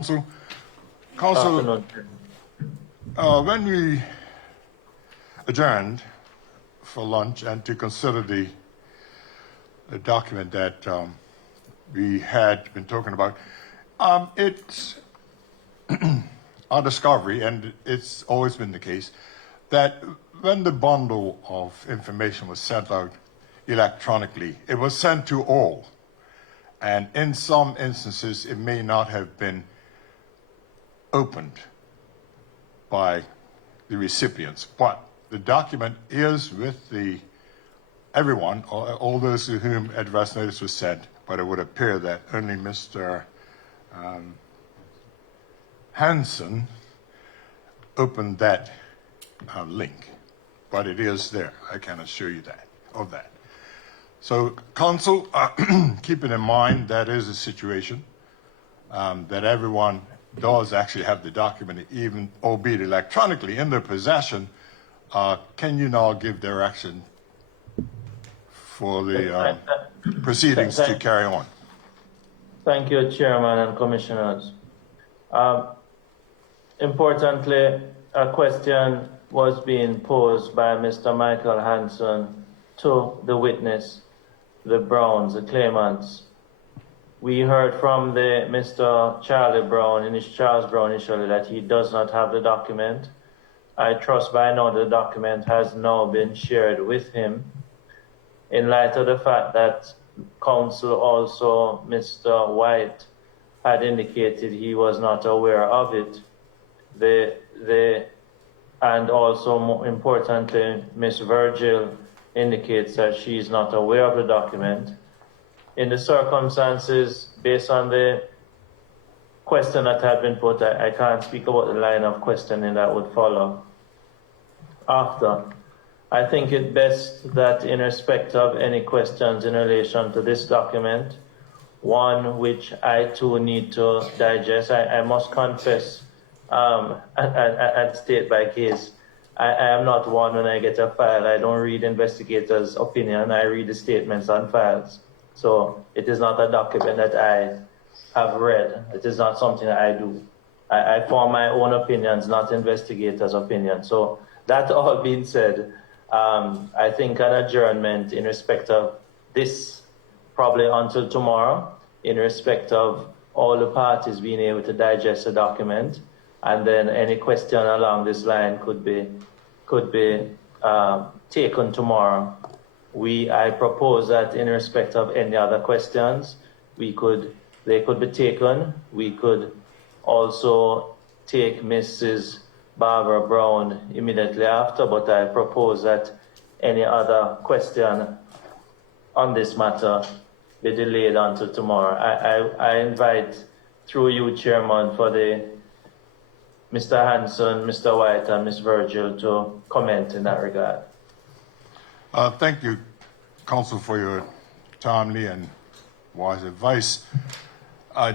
So, Council, when we adjourned for lunch and to consider the document that we had been talking about, it's our discovery, and it's always been the case, that when the bundle of information was sent out electronically, it was sent to all. And in some instances, it may not have been opened by the recipients, but the document is with everyone, all those to whom advance notice was sent, but it would appear that only Mr. Hansen opened that link, but it is there. I can assure you of that. So, Council, keeping in mind that is a situation that everyone does actually have the document, even albeit electronically, in their possession. Can you now give direction for the proceedings to carry on? Thank you, Chairman and Commissioners. Importantly, a question was being posed by Mr. Michael Hanson to the witness, the Browns, the claimants. We heard from Mr. Charles Brown initially that he does not have the document. I trust by now the document has now been shared with him. In light of the fact that counsel also, Mr. White, had indicated he was not aware of it, and also more importantly, Ms. Virgil indicates that she is not aware of the document. In the circumstances, based on the question that had been put, I can't speak about the line of questioning that would follow after. I think it best that in respect of any questions in relation to this document, one which I too need to digest, I must confess and state by case, I am not one when I get a file. I don't read investigators' opinion. I read the statements on files. So it is not a document that I have read. It is not something that I do. I form my own opinions, not investigators' opinions. So that all being said, I think an adjournment in respect of this, probably until tomorrow, in respect of all the parties being able to digest the document, and then any question along this line could be taken tomorrow. I propose that in respect of any other questions, they could be taken. We could also take Mrs. Barbara Brown immediately after, but I propose that any other question on this matter be delayed until tomorrow. I invite, through you, Chairman, for Mr. Hanson, Mr. White, and Ms. Virgil to comment in that regard. Thank you, Counsel, for your timely and wise advice.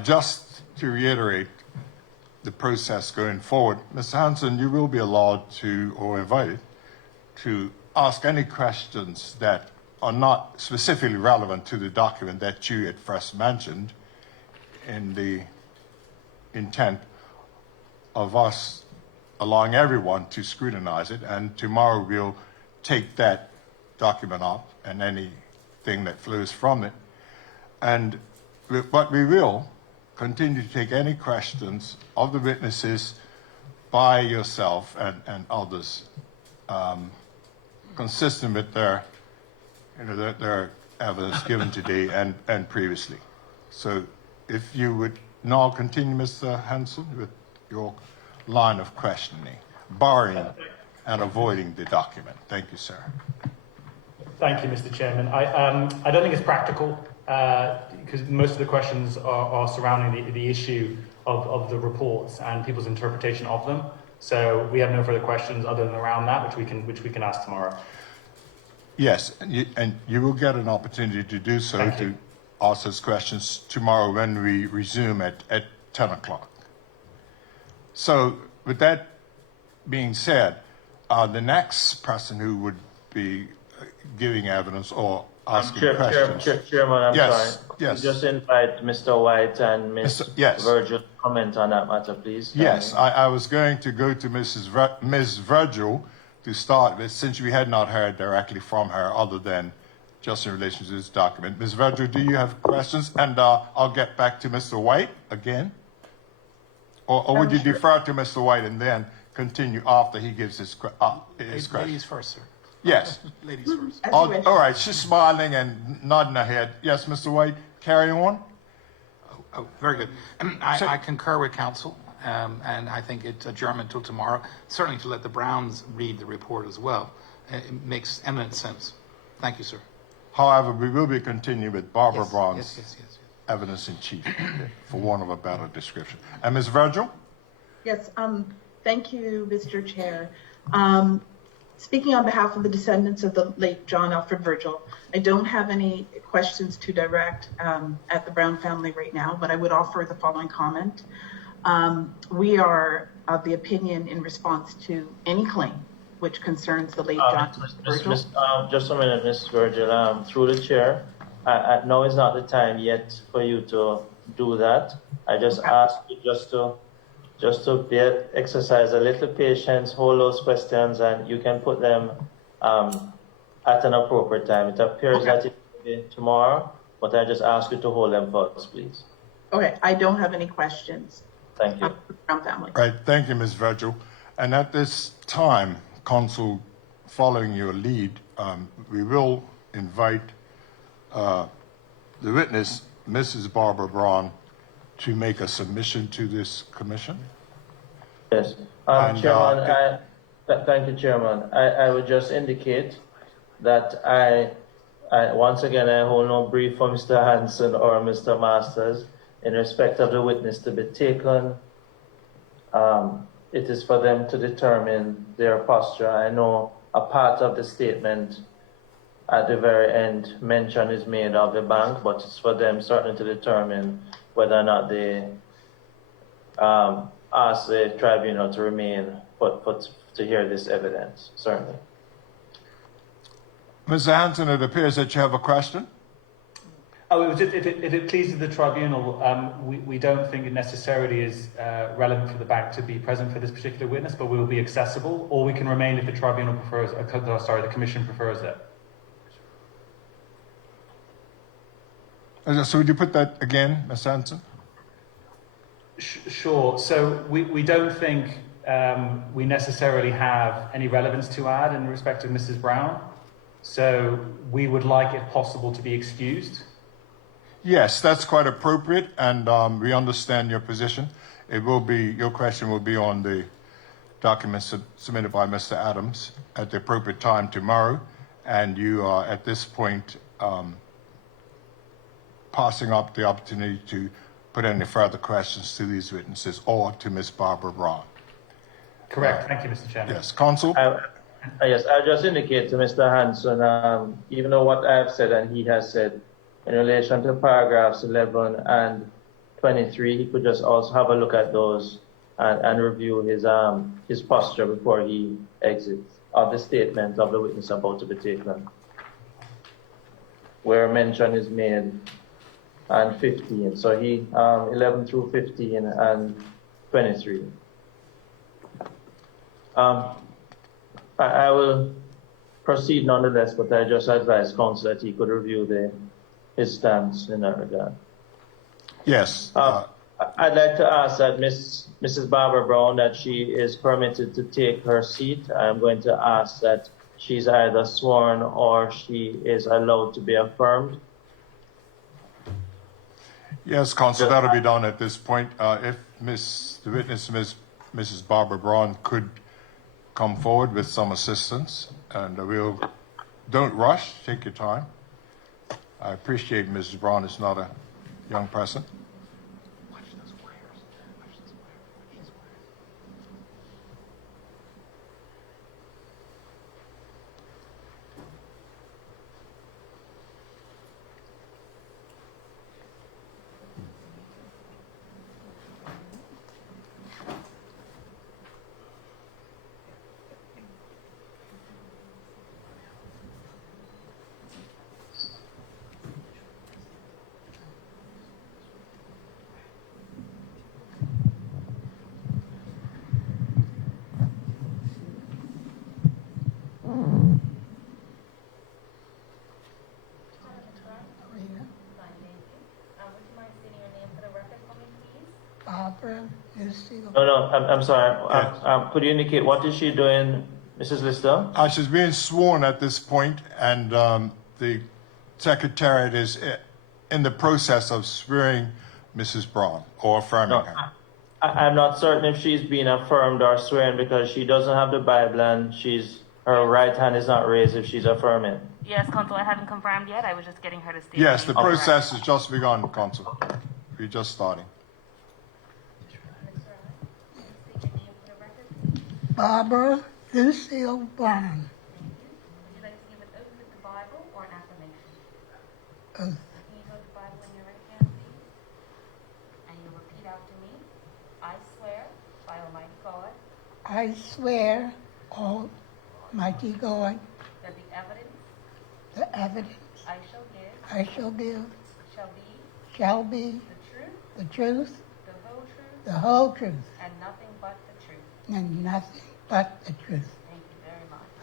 Just to reiterate the process going forward, Mr. Hanson, you will be allowed to, or invited, to ask any questions that are not specifically relevant to the document that you at first mentioned, in the intent of us allowing everyone to scrutinize it, and tomorrow we'll take that document up and anything that flows from it. But we will continue to take any questions of the witnesses by yourself and others, consistent with their evidence given today and previously. So if you would now continue, Mr. Hanson, with your line of questioning, barring and avoiding the document. Thank you, sir. Thank you, Mr. Chairman. I don't think it's practical because most of the questions are surrounding the issue of the reports and people's interpretation of them. So we have no further questions other than around that, which we can ask tomorrow. Yes, and you will get an opportunity to do so, to ask those questions tomorrow when we resume at 10 o'clock. So with that being said, the next person who would be giving evidence or asking questions. Chairman, I'm Yes, sorry. yes. Just invite Mr. White and Ms. Yes. Virgil to comment on that matter, please. Yes, I was going to go to Ms. Virgil to start with, since we had not heard directly from her other than just in relation to this document. Ms. Virgil, do you have questions? And I'll get back to Mr. White again. Or would you Sure. defer to Mr. White and then continue after he gives his question? Ladies first, sir. Yes. Ladies first. All right, she's smiling and nodding her head. Yes, Mr. White, carry on. Oh, very good. I concur with counsel, and I think it's adjournment till tomorrow, certainly to let the Browns read the report as well. It makes eminent sense. Thank you, sir. However, we will be continuing with Barbara Brown's Yes. evidence in chief, for want of a better description. And Ms. Virgil? Yes, thank you, Mr. Chair. Speaking on behalf of the descendants of the late John Alfred Virgil, I don't have any questions to direct at the Brown family right now, but I would offer the following comment. We are of the opinion in response to any claim which concerns the late John Virgil. Just a minute, Ms. Virgil. Through the chair, now is not the time yet for you to do that. I just ask you just to exercise a little patience, hold those questions, and you can put them at an appropriate time. It appears that it will be tomorrow, but I just ask you to hold them first, please. Okay, I don't have any questions. Thank you. Brown family. Right, thank you, Ms. Virgil. And at this time, Consul, following your lead, we will invite the witness, Mrs. Barbara Brown, to make a submission to this commission. Yes. And, Chairman, thank you, Chairman. I would just indicate that I once again, I hold no brief from Mr. Hanson or Mr. Masters in respect of the witness to be taken. It is for them to determine their posture. I know a part of the statement at the very end mention is made of the bank, but it's for them certainly to determine whether or not they ask the tribunal to remain to hear this evidence, certainly. Mr. Hanson, it appears that you have a question. Oh, it was just, if it pleases the tribunal, we don't think it necessarily is relevant for the bank to be present for this particular witness, but we will be accessible, or we can remain if the tribunal prefers, the commission prefers it. So would you put that again, Mr. Hanson? Sure. So we don't think we necessarily have any relevance to add in respect of Mrs. Brown. So we would like, if possible, to be excused. Yes, that's quite appropriate, and we understand your position. Your question will be on the documents submitted by Mr. Adams at the appropriate time tomorrow, and you are at this point passing up the opportunity to put any further questions to these witnesses or to Ms. Barbara Brown. Correct. Thank you, Mr. Chairman. Yes, Consul? Yes, I'll just indicate to Mr. Hanson, even though what I've said and he has said in relation to paragraphs 11 and 23, he could just also have a look at those and review his posture before he exits of the statement of the witness about to be taken, where mention is made, and 15. So 11 through 15 and 23. I will proceed nonetheless, but I just advise counsel that he could review his stance in that regard. Yes. I'd like to ask that Mrs. Barbara Brown, that she is permitted to take her seat. I'm going to ask that she's either sworn or she is allowed to be affirmed. Yes, Consul, that'll be done at this point. If the witness, Mrs. Barbara Brown, could come forward with some assistance, and don't rush, take your time. I appreciate Mrs. Brown is not a young person. Barbara Lucille. No, I'm sorry. Yes. Could you indicate what is she doing, Mrs. Lister? She's being sworn at this point, and the Secretariat is in the process of swearing Mrs. Braun or affirming No, her. I'm not certain if she's been affirmed or sworn because she doesn't have the Bible and her right hand is not raised if she's affirming. Yes, Consul, I haven't confirmed yet. I was just getting her to state. Yes, the name. process has just begun, Consul. We're just starting. Barbara Lucille Brown. Would you like to give an oath with the Bible or an affirmation? Oath. Can you hold the Bible in your right hand, please? And you repeat after me. I swear by Almighty God I swear, Almighty God, that the evidence the evidence I shall give I shall give shall be shall be the truth, the truth, the whole truth, the whole truth, and nothing but the truth. and nothing but the truth. Thank you very much.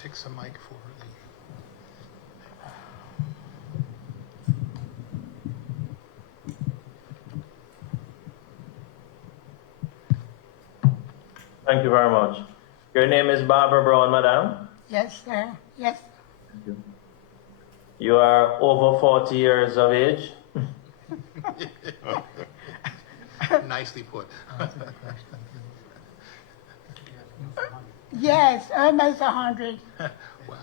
Fix a mic for her. Thank you very much. Your name is Barbara Brown, madam. Yes, sir. Yes. You are over 40 years of age. Nicely put. Yes, almost 100. Wow.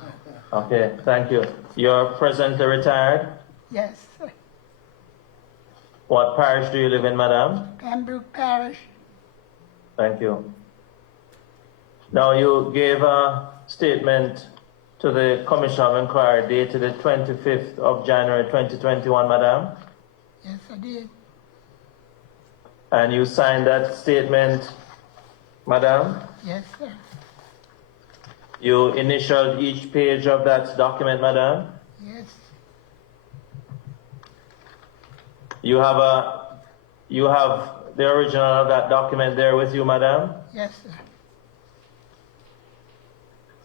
Okay, thank you. You're presently retired. Yes, sir. What parish do you live in, madam? Pembroke Parish. Thank you. Now, you gave a statement to the Commission of Inquiry dated the 25th of January 2021, madam. Yes, I did. And you signed that statement, madam. Yes, sir. You initialed each page of that document, madam. Yes. You have the original of that document there with you, madam. Yes, sir.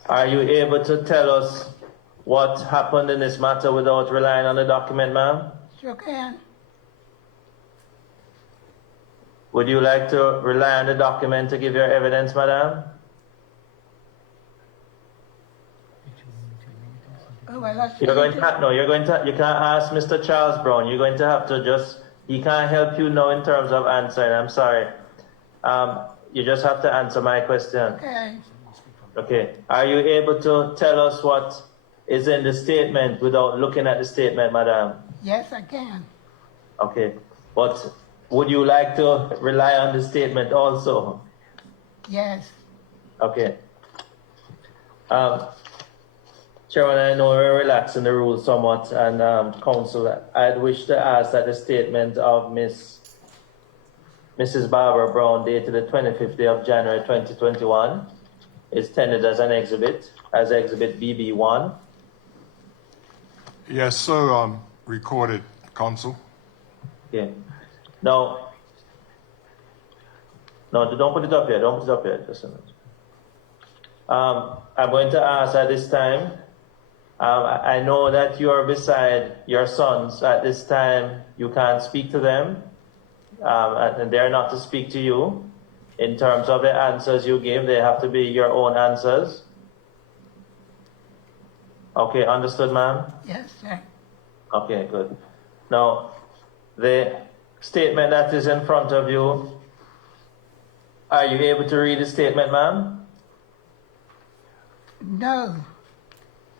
Are you able to tell us what happened in this matter without relying on the document, ma'am? Sure can. Would you like to rely on the document to give your evidence, madam? Oh, well, that's You can't ask Mr. Charles Brown. You're going to have to he can't help you now in terms of answering. I'm sorry. You just have to answer my question. okay. Okay. Are you able to tell us what is in the statement without looking at the statement, madam? Yes, I can. Okay. But would you like to rely on the statement also? Yes. Okay. Chairman, I know we're relaxing the rules somewhat, and Council, I'd wish to ask that the statement of Mrs. Barbara Brown, dated the 25th day of January 2021, is tendered as an exhibit, as Exhibit BB1. Yes, so recorded, Consul. Okay. Now, no, don't put it up yet. Don't put it up yet. Just a minute. I'm going to ask at this time. I know that you are beside your sons at this time. You can't speak to them, and they're not to speak to you. In terms of the answers you give, they have to be your own answers. Okay, understood, ma'am? Yes, sir. Okay, good. Now, the statement that is in front of you, are you able to read the statement, ma'am? No,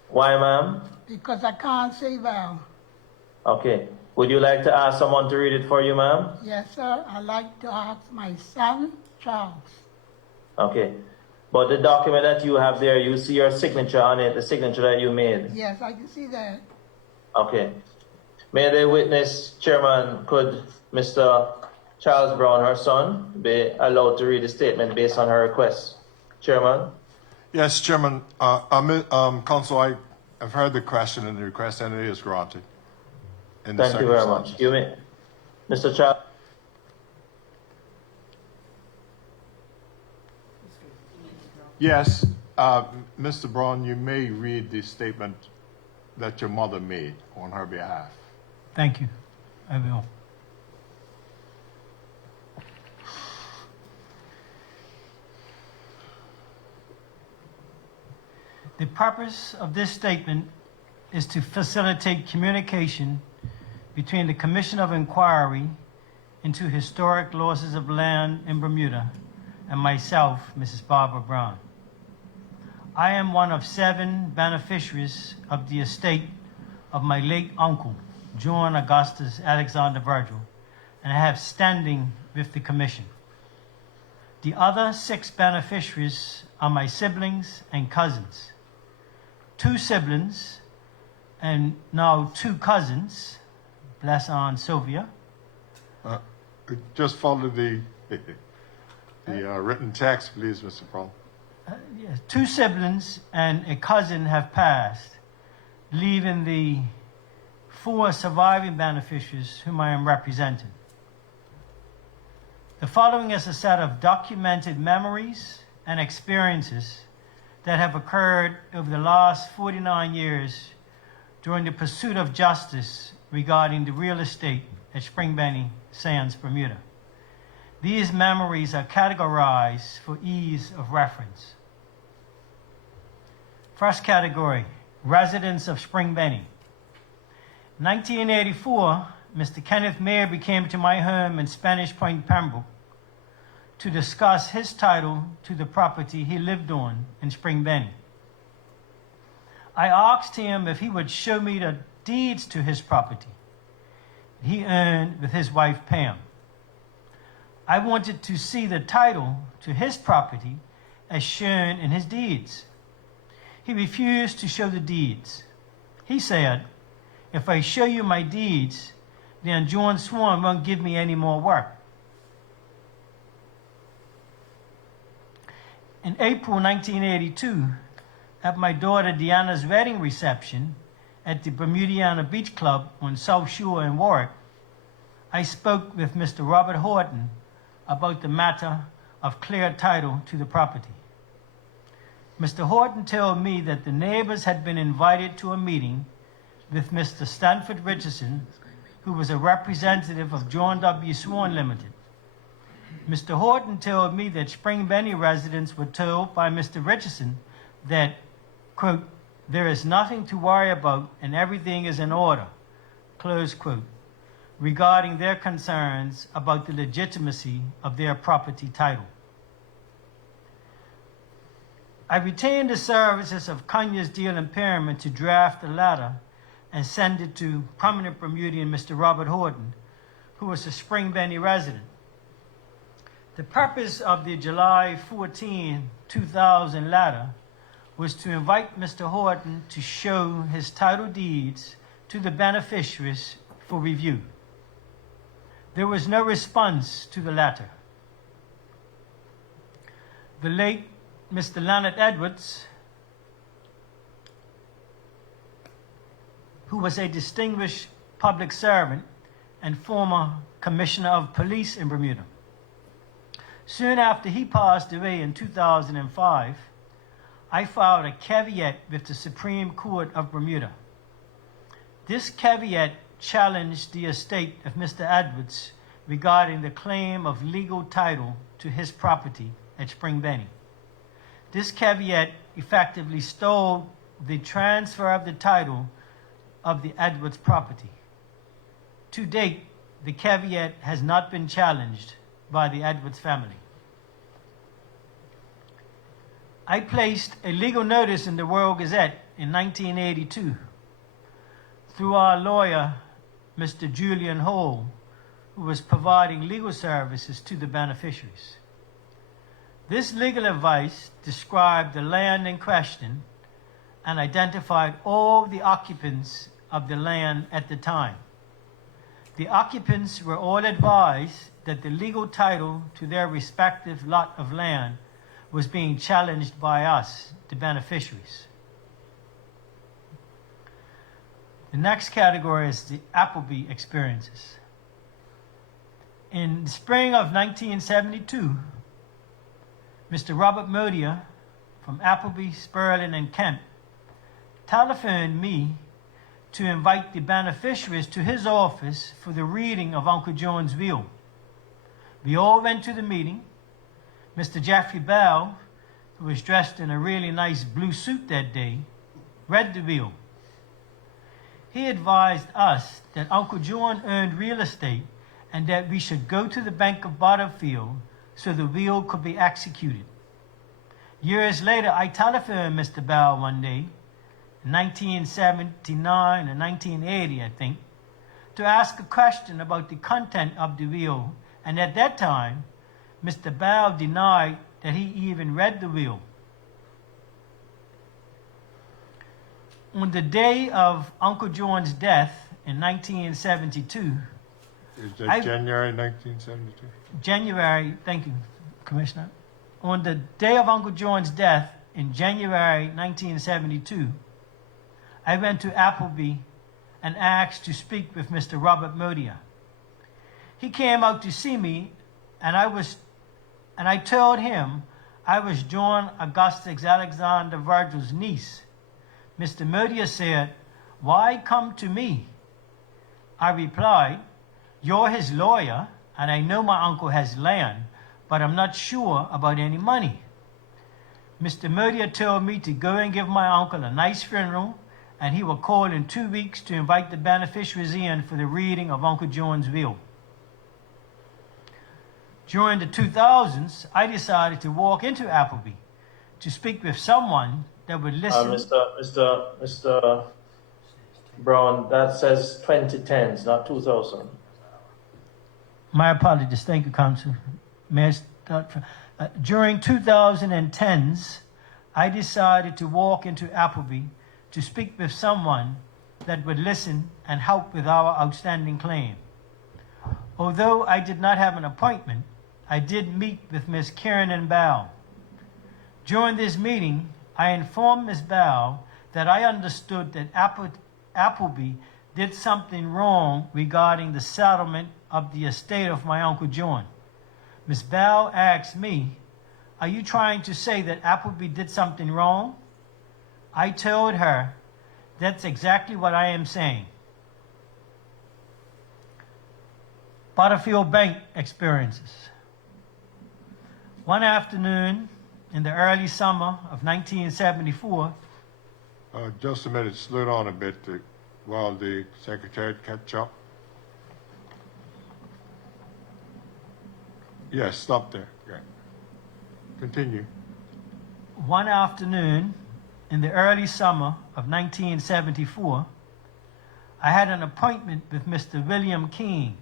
Why, ma'am? because I can't see well. Okay. Would you like to ask someone to read it for you, ma'am? Yes, sir. I'd like to ask my son, Charles. Okay. But the document that you have there, you see your signature on it, the signature that you made. Yes, I can see that. Okay. May the witness, Chairman, could Mr. Charles Brown, her son, be allowed to read the statement based on her request? Chairman? Yes, Chairman. Consul, I've heard the question and the request, and it is granted. In the Thank you very much. circumstances. You may, Mr. Chap. Yes, Mr. Braun, you may read the statement that your mother made on her behalf. Thank you. I will. The purpose of this statement is to facilitate communication between the Commission of Inquiry into Historic Losses of Land in Bermuda and myself, Mrs. Barbara Brown. I am one of 7 beneficiaries of the estate of my late uncle, John Augustus Alexander Virgil, and I have standing with the Commission. The other 6 beneficiaries are my siblings and cousins. 2 siblings and now 2 cousins, bless Aunt Sylvia. Just follow the written text, please, Mr. Braun. Yes, 2 siblings and a cousin have passed, leaving the 4 surviving beneficiaries whom I am representing. The following is a set of documented memories and experiences that have occurred over the last 49 years during the pursuit of justice regarding the real estate at Spring Benny Sands, Bermuda. These memories are categorized for ease of reference. First category, residents of Spring Benny. 1984, Mr. Kenneth Mayer came to my home in Spanish Point, Pembroke, to discuss his title to the property he lived on in Spring Benny. I asked him if he would show me the deeds to his property he owned with his wife Pam. I wanted to see the title to his property as shown in his deeds. He refused to show the deeds. He said, "If I show you my deeds, then John Swan won't give me any more work." In April 1982, at my daughter Deanna's wedding reception at the Bermudiana Beach Club on South Shore in Warwick, I spoke with Mr. Robert Horton about the matter of clear title to the property. Mr. Horton told me that the neighbors had been invited to a meeting with Mr. Stanford Richardson, who was a representative of John W. Swan Limited. Mr. Horton told me that Spring Benny residents were told by Mr. Richardson that, quote, "there is nothing to worry about and everything is in order," close quote, regarding their concerns about the legitimacy of their property title. I retained the services of Conyers Deal Impairment to draft a letter and send it to prominent Bermudian Mr. Robert Horton, who was a Spring Benny resident. The purpose of the July 14, 2000 letter was to invite Mr. Horton to show his title deeds to the beneficiaries for review. There was no response to the letter. The late Mr. Leonard Edwards, who was a distinguished public servant and former Commissioner of Police in Bermuda. Soon after he passed away in 2005, I filed a caveat with the Supreme Court of Bermuda. This caveat challenged the estate of Mr. Edwards regarding the claim of legal title to his property at Spring Benny. This caveat effectively stalled the transfer of the title of the Edwards property. To date, the caveat has not been challenged by the Edwards family. I placed a legal notice in the World Gazette in 1982 through our lawyer, Mr. Julian Hall, who was providing legal services to the beneficiaries. This legal advice described the land in question and identified all the occupants of the land at the time. The occupants were all advised that the legal title to their respective lot of land was being challenged by us, the beneficiaries. The next category is the Appleby Experiences. In the spring of 1972, Mr. Robert Modia from Appleby, Sperling, and Kent telephoned me to invite the beneficiaries to his office for the reading of Uncle John's will. We all went to the meeting. Mr. Jeffrey Bell, who was dressed in a really nice blue suit that day, read the will. He advised us that Uncle John owned real estate and that we should go to the Bank of Butterfield so the will could be executed. Years later, I telephoned Mr. Bell one day, in 1979 or 1980, I think, to ask a question about the content of the will, and at that time, Mr. Bell denied that he even read the will. On the day of Uncle John's death in 1972, Is that January 1972? January, thank you, Commissioner. On the day of Uncle John's death in January 1972, I went to Appleby and asked to speak with Mr. Robert Modia. He came out to see me, and I told him I was John Augustus Alexander Virgil's niece. Mr. Modia said, "Why come to me?" I replied, "You're his lawyer, and I know my uncle has land, but I'm not sure about any money." Mr. Modia told me to go and give my uncle a nice funeral, and he will call in 2 weeks to invite the beneficiaries in for the reading of Uncle John's will. During the 2000s, I decided to walk into Appleby to speak with someone that would listen. Mr. Brown, that says 2010s, not 2000. My apologies. Thank you, Counsel. May I start during 2010s, I decided to walk into Appleby to speak with someone that would listen and help with our outstanding claim. Although I did not have an appointment, I did meet with Ms. Kieran Bell. During this meeting, I informed Ms. Bell that I understood that Appleby did something wrong regarding the settlement of the estate of my Uncle John. Ms. Bell asked me, "Are you trying to say that Appleby did something wrong?" I told her, "That's exactly what I am saying." Butterfield Bank Experiences. One afternoon in the early summer of 1974, Just a minute, slow down a bit while the secretary catch up. Yes, stop there. Okay. Continue. One afternoon in the early summer of 1974, I had an appointment with Mr. William King,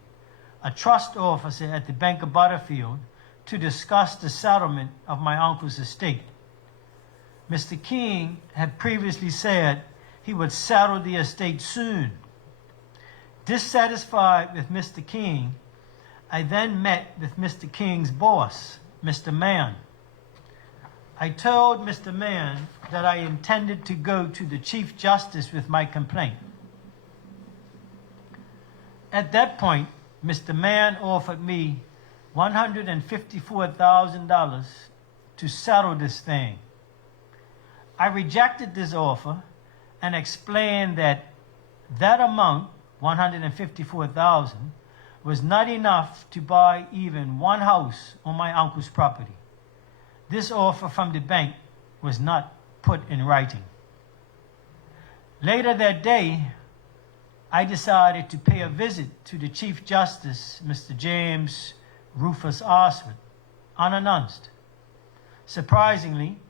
a trust officer at the Bank of Butterfield, to discuss the settlement of my uncle's estate. Mr. King had previously said he would settle the estate soon. Dissatisfied with Mr. King, I then met with Mr. King's boss, Mr. Mann. I told Mr. Mann that I intended to go to the Chief Justice with my complaint. At that point, Mr. Mann offered me $154,000 to settle this thing. I rejected this offer and explained that amount, $154,000, was not enough to buy even one house on my uncle's property. This offer from the bank was not put in writing. Later that day, I decided to pay a visit to the Chief Justice, Mr. James Rufus Oswald, unannounced. Surprisingly,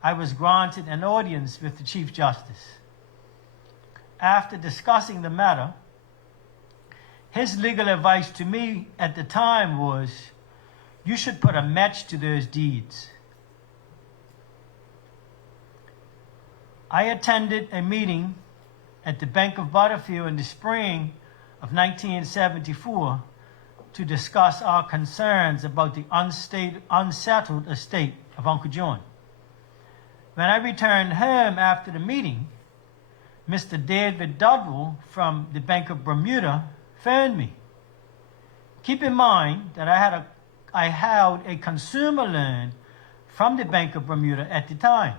I was granted an audience with the Chief Justice. After discussing the matter, his legal advice to me at the time was, "You should put a match to those deeds." I attended a meeting at the Bank of Butterfield in the spring of 1974 to discuss our concerns about the unsettled estate of Uncle John. When I returned home after the meeting, Mr. David Dudwell from the Bank of Bermuda phoned me. Keep in mind that I held a consumer loan from the Bank of Bermuda at the time.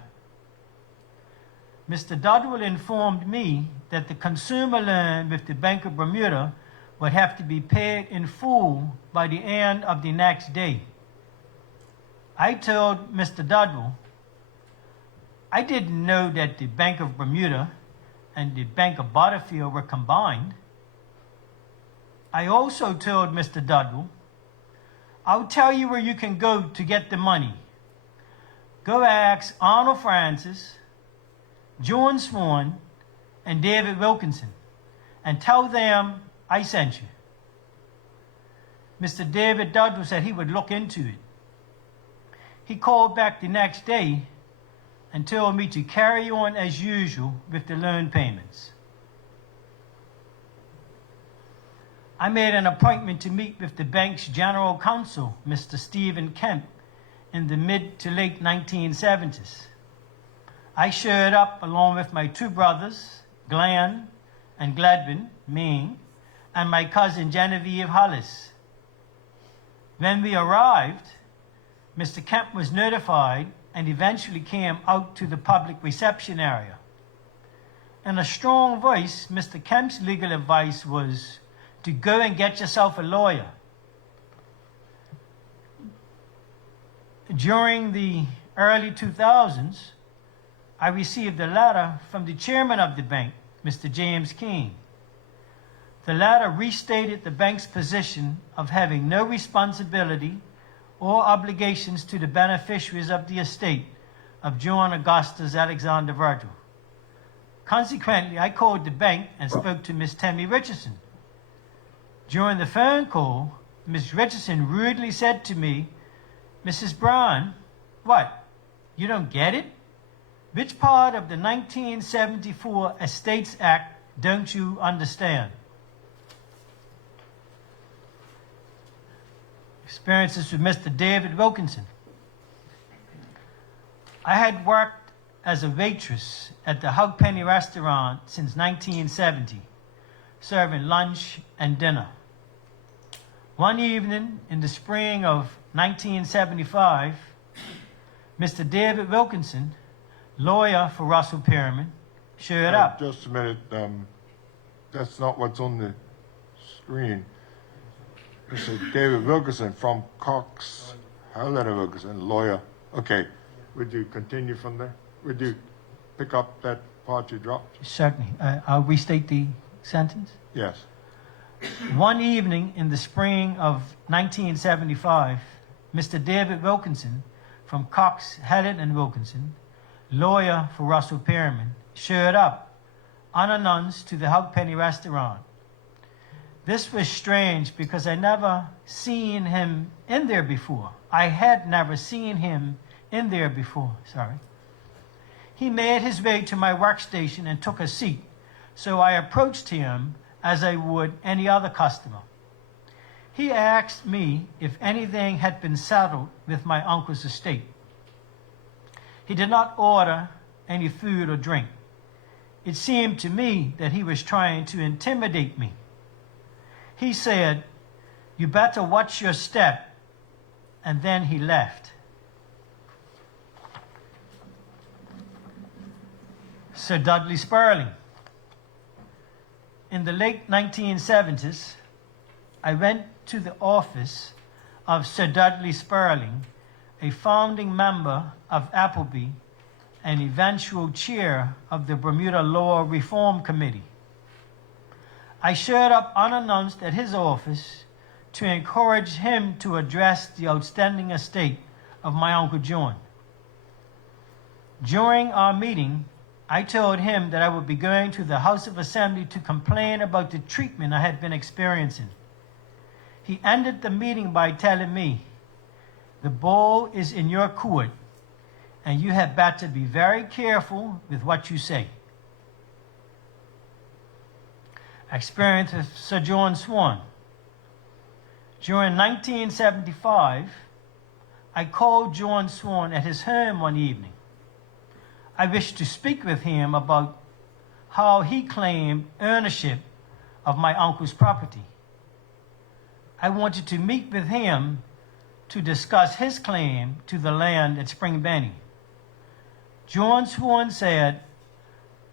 Mr. Dudwell informed me that the consumer loan with the Bank of Bermuda would have to be paid in full by the end of the next day. I told Mr. Dudwell I didn't know that the Bank of Bermuda and the Bank of Butterfield were combined. I also told Mr. Dudwell, I'll tell you where you can go to get the money. Go ask Arnold Francis, John Swan, and David Wilkinson, and tell them I sent you. Mr. David Dudwell said he would look into it. He called back the next day and told me to carry on as usual with the loan payments. I made an appointment to meet with the bank's general counsel, Mr. Stephen Kemp, in the mid to late 1970s. I showed up along with my two brothers, Glenn and Gladwin Ming, and my cousin Genevieve Hollis. When we arrived, Mr. Kemp was notified and eventually came out to the public reception area. In a strong voice, Mr. Kemp's legal advice was to go and get yourself a lawyer. During the early 2000s, I received a letter from the chairman of the bank, Mr. James King. The letter restated the bank's position of having no responsibility or obligations to the beneficiaries of the estate of John Augustus Alexander Virgil. Consequently, I called the bank and spoke to Miss Tammy Richardson. During the phone call, Miss Richardson rudely said to me, Mrs. Brown, what, you don't get it? Which part of the 1974 Estates Act don't you understand? Experiences with Mr. David Wilkinson. I had worked as a waitress at the Hogpenny restaurant since 1970, serving lunch and dinner. One evening in the spring of 1975, Mr. David Wilkinson, lawyer for Russell Perriman, showed up. Just a minute. That's not what's on the screen. Mr. David Wilkinson from Cox, Helena Wilkinson, lawyer. Okay. Would you continue from there? Would you pick up that part you dropped? Certainly. I'll restate the sentence. Yes. One evening in the spring of 1975, Mr. David Wilkinson from Cox, Helen and Wilkinson, lawyer for Russell Perriman, showed up unannounced to the Hogpenny restaurant. This was strange because I never seen him in there before. I had never seen him in there before, He made his way to my workstation and took a seat, so I approached him as I would any other customer. He asked me if anything had been settled with my uncle's estate. He did not order any food or drink. It seemed to me that he was trying to intimidate me. He said, "You better watch your step," and then he left. Sir Dudley Sperling. In the late 1970s, I went to the office of Sir Dudley Sperling, a founding member of Appleby and eventual chair of the Bermuda Law Reform Committee. I showed up unannounced at his office to encourage him to address the outstanding estate of my Uncle John. During our meeting, I told him that I would be going to the House of Assembly to complain about the treatment I had been experiencing. He ended the meeting by telling me, "The ball is in your court, and you had better be very careful with what you say." Experience with Sir John Swan. During 1975, I called John Swan at his home one evening. I wished to speak with him about how he claimed ownership of my uncle's property. I wanted to meet with him to discuss his claim to the land at Spring Benny. John Swan said,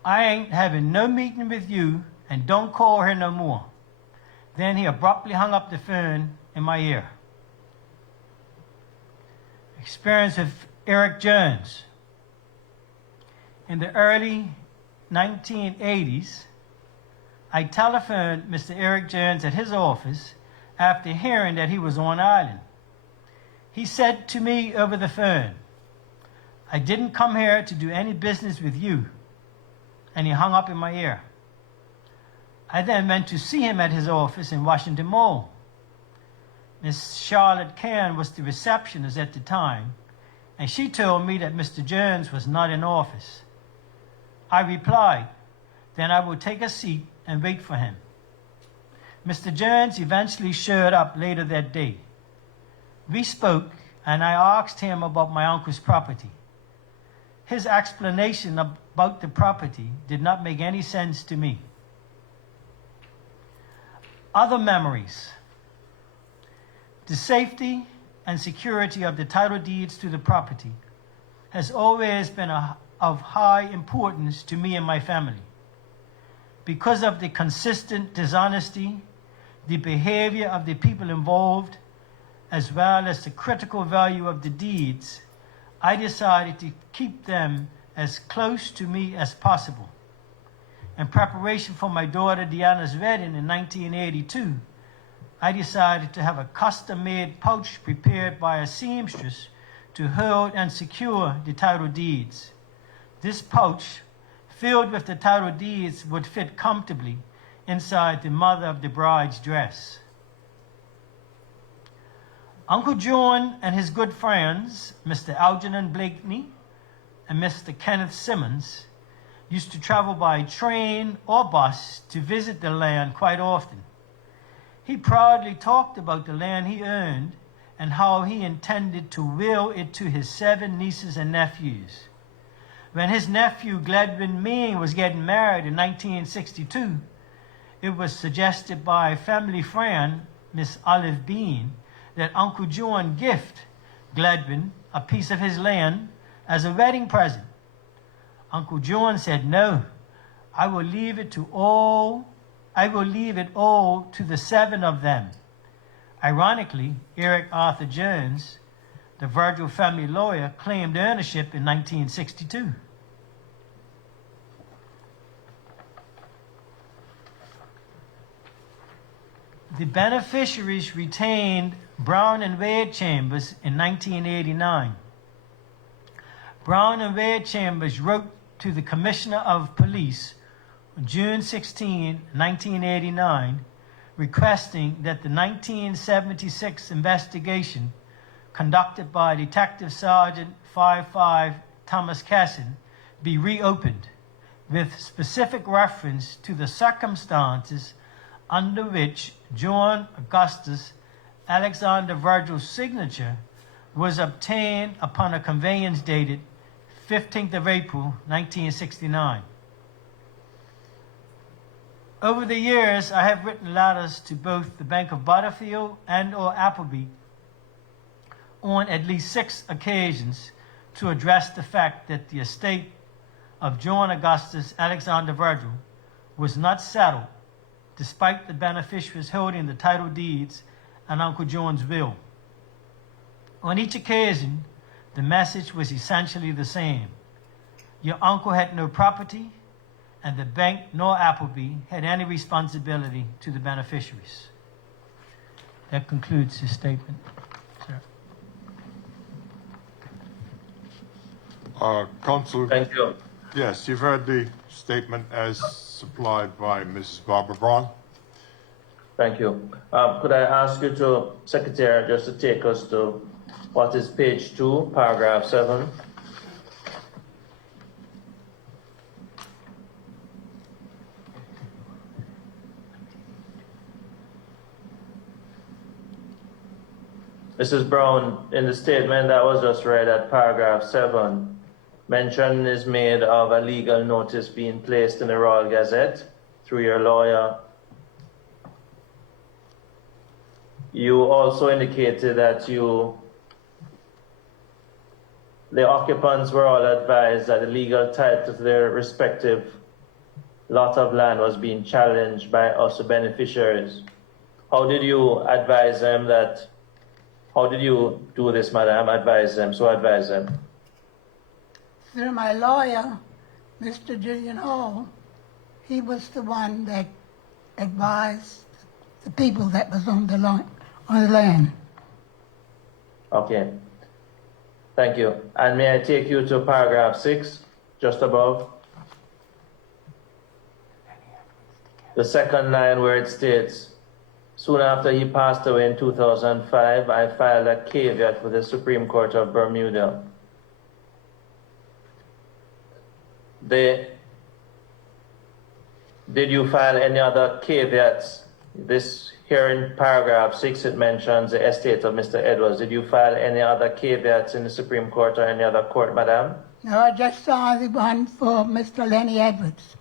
"I ain't having no meeting with you and don't call her no more." Then he abruptly hung up the phone in my ear. Experience with Eric Jones. In the early 1980s, I telephoned Mr. Eric Jones at his office after hearing that he was on island. He said to me over the phone, "I didn't come here to do any business with you," and he hung up in my ear. I then went to see him at his office in Washington Mall. Miss Charlotte Cairn was the receptionist at the time, and she told me that Mr. Jones was not in office. I replied, "Then I will take a seat and wait for him." Mr. Jones eventually showed up later that day. We spoke, and I asked him about my uncle's property. His explanation about the property did not make any sense to me. Other memories. The safety and security of the title deeds to the property has always been of high importance to me and my family. Because of the consistent dishonesty, the behavior of the people involved, as well as the critical value of the deeds, I decided to keep them as close to me as possible. In preparation for my daughter Deanna's wedding in 1982, I decided to have a custom-made pouch prepared by a seamstress to hold and secure the title deeds. This pouch, filled with the title deeds, would fit comfortably inside the mother of the bride's dress. Uncle John and his good friends, Mr. Algernon Blakeney and Mr. Kenneth Simmons, used to travel by train or bus to visit the land quite often. He proudly talked about the land he owned and how he intended to will it to his 7 nieces and nephews. When his nephew Gladwin Mean was getting married in 1962, it was suggested by a family friend, Miss Olive Bean, that Uncle John gift Gladwin a piece of his land as a wedding present. Uncle John said, "No, I will leave it all to the 7 of them." Ironically, Eric Arthur Jones, the Virgil family lawyer, claimed ownership in 1962. The beneficiaries retained Brown and Wade Chambers in 1989. Brown and Wade Chambers wrote to the Commissioner of Police on June 16, 1989, requesting that the 1976 investigation conducted by Detective Sergeant 55 Thomas Casson be reopened with specific reference to the circumstances under which John Augustus Alexander Virgil's signature was obtained upon a conveyance dated 15th of April, 1969. Over the years, I have written letters to both the Bank of Butterfield and/or Appleby on at least 6 occasions to address the fact that the estate of John Augustus Alexander Virgil was not settled, despite the beneficiaries holding the title deeds and Uncle John's will. On each occasion, the message was essentially the same. Your uncle had no property, and the bank nor Appleby had any responsibility to the beneficiaries. That concludes his statement, sir. Counsel, Thank you. yes, you've heard the statement as supplied by Mrs. Barbara Braun. Thank you. Could I ask you to, Secretary, just to take us to what is page 2, paragraph 7? Mrs. Brown, in the statement that was just read at paragraph 7, mention is made of a legal notice being placed in the Royal Gazette through your lawyer. You also indicated that the occupants were all advised that the legal title to their respective lot of land was being challenged by us, the beneficiaries. How did you advise them that? How did you do this, madam? Advise them, advise them. Through my lawyer, Mr. Julian Hall, he was the one that advised the people that was on the land. Okay. Thank you. And may I take you to paragraph 6, just above? The second line where it states, soon after he passed away in 2005, I filed a caveat with the Supreme Court of Bermuda. Did you file any other caveats? This here in paragraph 6, it mentions the estate of Mr. Edwards. Did you file any other caveats in the Supreme Court or any other court, madam? No, I just saw the one for Mr. Lenny Edwards.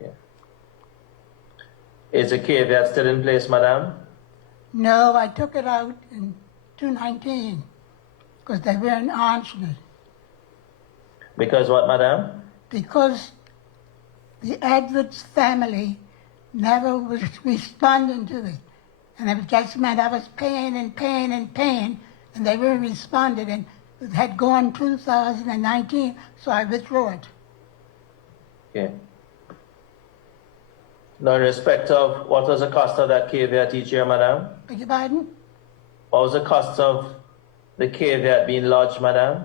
Okay. Is the caveat still in place, madam? No, I took it out in 2019 because they weren't answering it. Because what, madam? Because the Edwards family never was responding to it. And it just meant I was paying, and they weren't responding. And it had gone 2019, so I withdrew it. Okay. Now, in respect of what was the cost of that caveat each year, madam? Beg your pardon? What was the cost of the caveat being lodged, madam?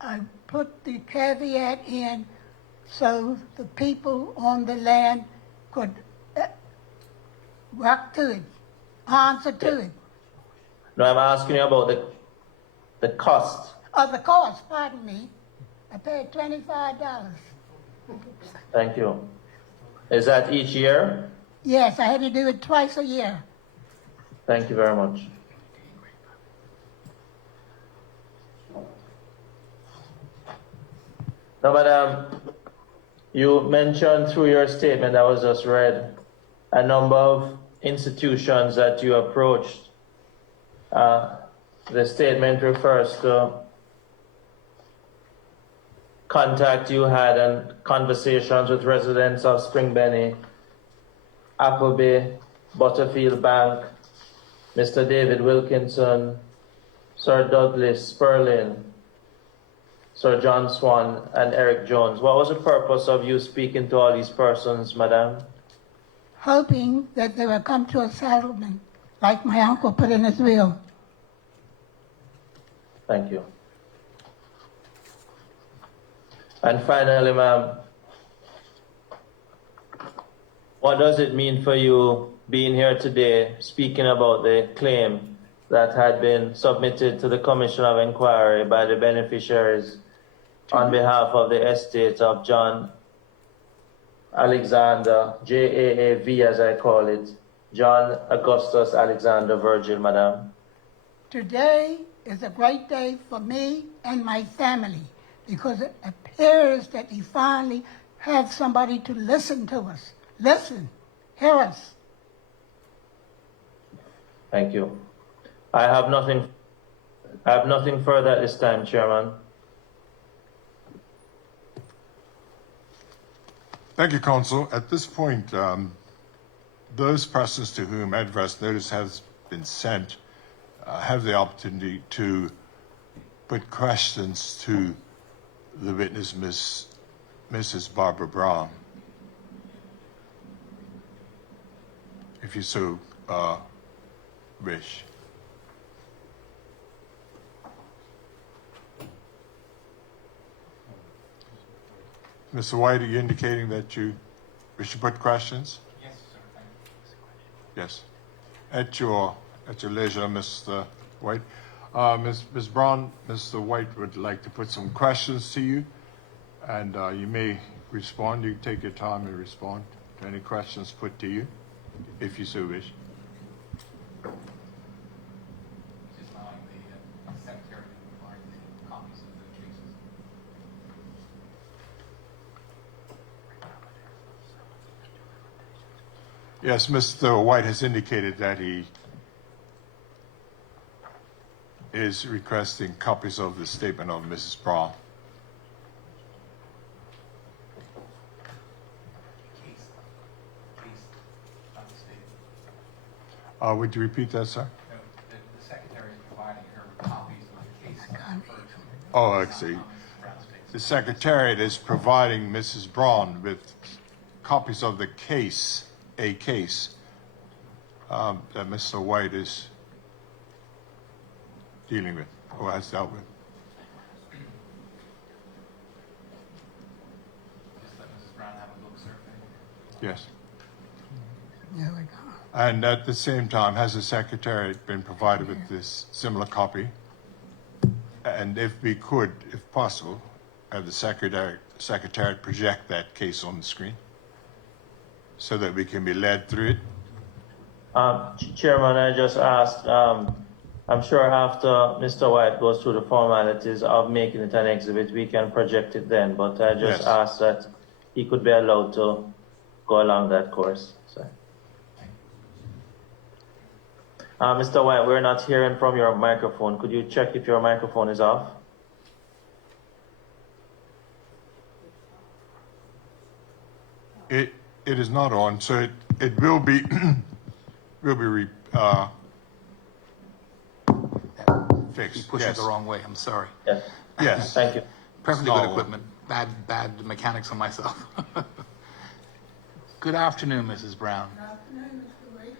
I put the caveat in so the people on the land could work to it, answer to it. No, I'm asking you about the cost. Oh, the cost, pardon me. I paid $25. Thank you. Is that each year? Yes, I had to do it twice a year. Thank you very much. Now, madam, you mentioned through your statement that was just read a number of institutions that you approached. The statement refers to contact you had and conversations with residents of Springbenny, Appleby, Butterfield Bank, Mr. David Wilkinson, Sir Douglas Sperlin, Sir John Swan, and Eric Jones. What was the purpose of you speaking to all these persons, madam? Hoping that they would come to a settlement, like my uncle put in his will. Thank you. And finally, ma'am, what does it mean for you being here today speaking about the claim that had been submitted to the Commission of Inquiry by the beneficiaries on behalf of the estate of John Alexander, J-A-A-V as I call it, John Augustus Alexander Virgil, madam? Today is a great day for me and my family because it appears that we finally have somebody to listen to us. Listen, hear us. Thank you. I have nothing further at this time, Chairman. Thank you, Counsel. At this point, those persons to whom adverse notice has been sent have the opportunity to put questions to the witness, Mrs. Barbara Brown, if you so wish. Mr. White, are you indicating that you wish to put questions? Yes, sir. Thank you. Yes. At your leisure, Mr. White. Ms. Brown, Mr. White would like to put some questions to you, and you may respond. You take your time and respond to any questions put to you, if you so wish. Just allowing the secretary to provide the copies of the cases. Yes, Mr. White has indicated that he is requesting copies of the statement of Mrs. Brown. Would you repeat that, sir? No, the secretary is providing her copies of the case referred to. Oh, I see. The Secretariat is providing Mrs. Braun with copies of the case, a case, that Mr. White is dealing with, or has dealt with. Just let Mrs. Brown have a look, sir. Yes. There we go. And at the same time, has the Secretariat been provided with this similar copy? And if we could, if possible, have the Secretariat project that case on the screen so that we can be led through it? Chairman, I just asked, I'm sure after Mr. White goes through the formalities of making it an exhibit, we can project it then, but I just Yes. asked that he could be allowed to go along that course. So. Mr. White, we're not hearing from your microphone. Could you check if your microphone is off? It is not on, so it will be fixed. He pushed it Yes. the wrong way, I'm sorry. Yes. Yes. Thank you. Perfectly No. good equipment, bad mechanics on myself. Good afternoon, Mrs. Brown. Good afternoon, Mr. White.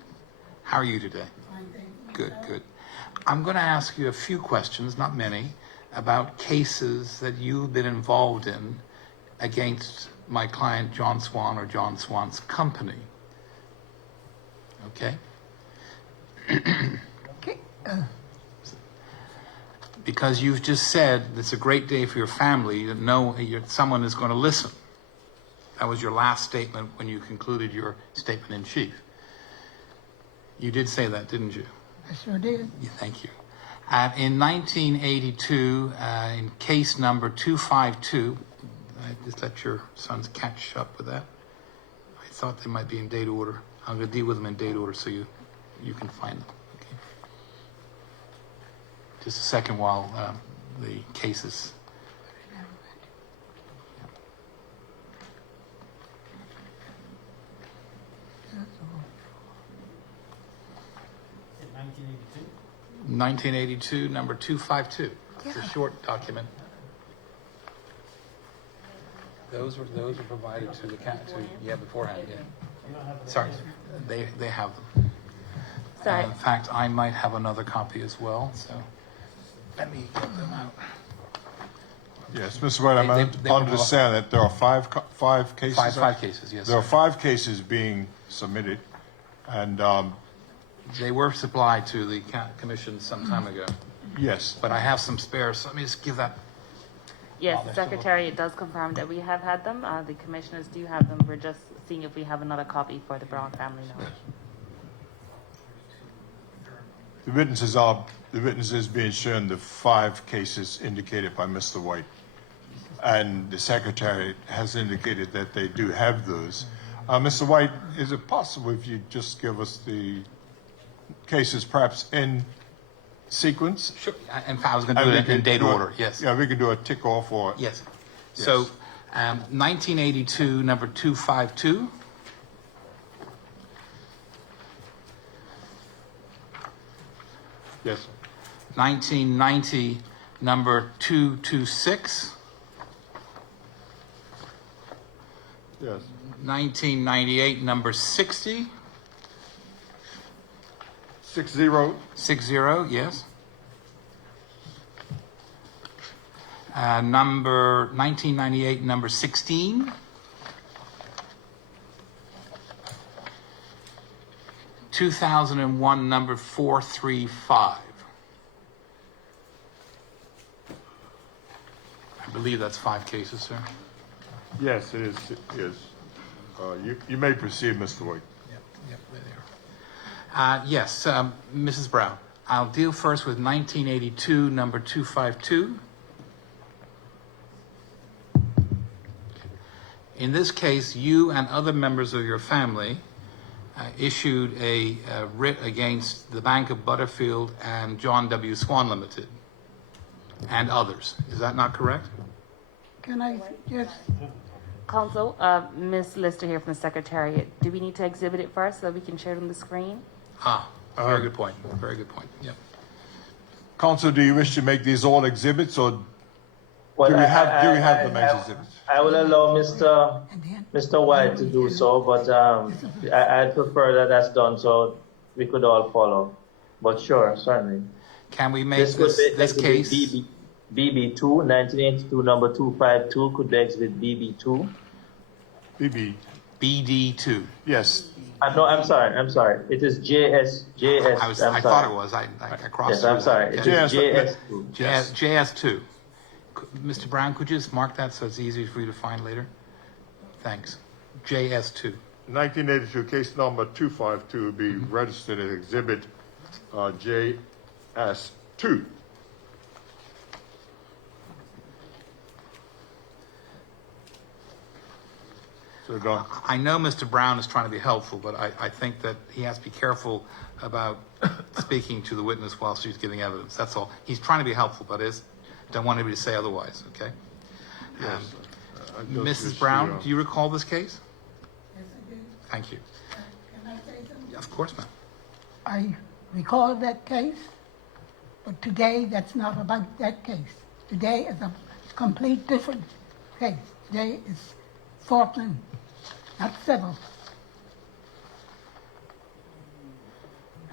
How are you today? Fine, thank you. Good, good. I'm going to ask you a few questions, not many, about cases that you've been involved in against my client, John Swan, or John Swan's company. Okay? Okay. Because you've just said it's a great day for your family to know someone is going to listen. That was your last statement when you concluded your statement in chief. You did say that, didn't you? I sure did. Yeah, thank you. In 1982, in case number 252, just let your sons catch up with that. I thought they might be in date order. I'm going to deal with them in date order so you can find them. Okay. Just a second while the cases. In 1982? 1982, number 252. It's a short document. Those were provided to the beforehand. Yeah. Sorry, they have them. Sorry. In fact, I might have another copy as well. So let me get them out. Yes, Mr. White, I They understand that there are five cases. Five cases, yes. There are 5 cases being submitted, and They were supplied to the commission some time ago, yes, but I have some spares. So let me just give that. Yes, Oh, the they're still Secretariat does confirm that we have had them. The commissioners do have them. We're just seeing if we have another copy for the Brown family now. the witnesses being shown the 5 cases indicated by Mr. White, and the Secretary has indicated that they do have those. Mr. White, is it possible if you just give us the cases perhaps in sequence? Sure. In fact, I was going to do it in date order. Yes. Yeah, we could do a tick off or. Yes. So, 1982, number 252. Yes. 1990, number 226. Yes. 1998, number 60. 60. 60, yes. Number 1998, number 16. 2001, number 435. I believe that's 5 cases, sir. Yes, it is. Yes. You may proceed, Mr. White. Yep, there they are. Yes, Mrs. Brown. I'll deal first with 1982, number 252. In this case, you and other members of your family issued a writ against the Bank of Butterfield and John W. Swan Limited and others. Is that not correct? Can I just, Council, Ms. Lister here from the Secretariat. Do we need to exhibit it first so that we can share it on the screen? Very good point. Very good point. Yep. Council, do you wish to make these all exhibits, or Well, do we have them as exhibits? I will allow Mr. White to do so, but I'd prefer that that's done so we could all follow. But sure, certainly. Can we make This could be this exhibit case? BB2, 1982, number 252, could be exhibit BB2. BB, BD2. yes. No, I'm sorry. It is JS. I thought it was. I crossed Yes, through I'm that. sorry. It Okay. is JS2. JS2. Mr. Brown, could you just mark that so it's easy for you to find later? Thanks. JS2. 1982, case number 252 will be registered as exhibit JS2. So go on. I know Mr. Brown is trying to be helpful, but I think that he has to be careful about speaking to the witness while she's giving evidence. That's all. He's trying to be helpful, but don't want anybody to say otherwise, okay? Mrs. Brown, do you recall this case? yes, I do. Thank you. Can I say something? Of course, ma'am. I recall that case, but today that's not about that case. Today is a complete different case. Today is Fortland, not civil.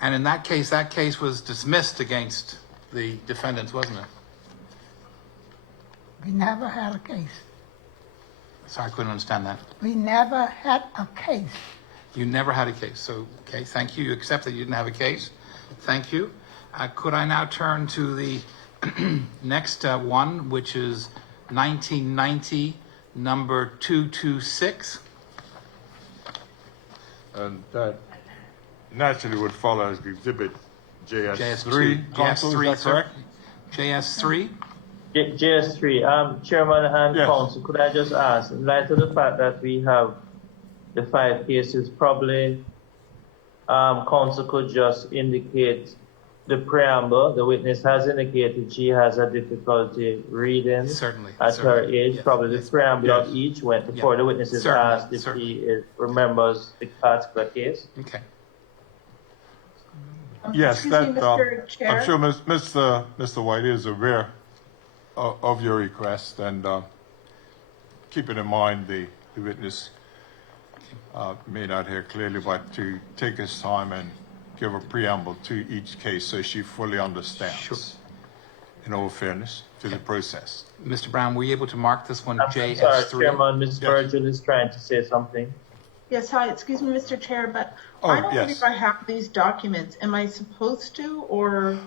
And in that case was dismissed against the defendants, wasn't it? We never had a case. Sorry, I couldn't understand that. We never had a case. You never had a case. So, okay, thank you. You accept that you didn't have a case. Thank you. Could I now turn to the next one, which is 1990, number 226? And that naturally would follow as exhibit JS3. JS2. Council, is that sir. correct? JS3? JS3, Chairman and Yes. Council, could I just ask, in light of the fact that we have the 5 cases, probably Council could just indicate the preamble. The witness has indicated she has a difficulty reading Certainly. at her age. Yes, Probably yes. the preamble Yes. of each went before the witness is Certainly, asked if certainly. she remembers the particular case. Okay. Yes, Excuse that, me, Mr. Chair. I'm sure Mr. White is aware of your request, and keeping in mind the witness may not hear clearly, but to take his time and give a preamble to each case so she fully understands. Sure. In all fairness to the process. Mr. Brown, were you able to mark this one I'm sorry, JS3? Chairman, Ms. Yes. Virgil is trying to say something. Yes, hi, excuse me, Mr. Chair, but Oh, I don't yes. believe I have these documents. Am I supposed to or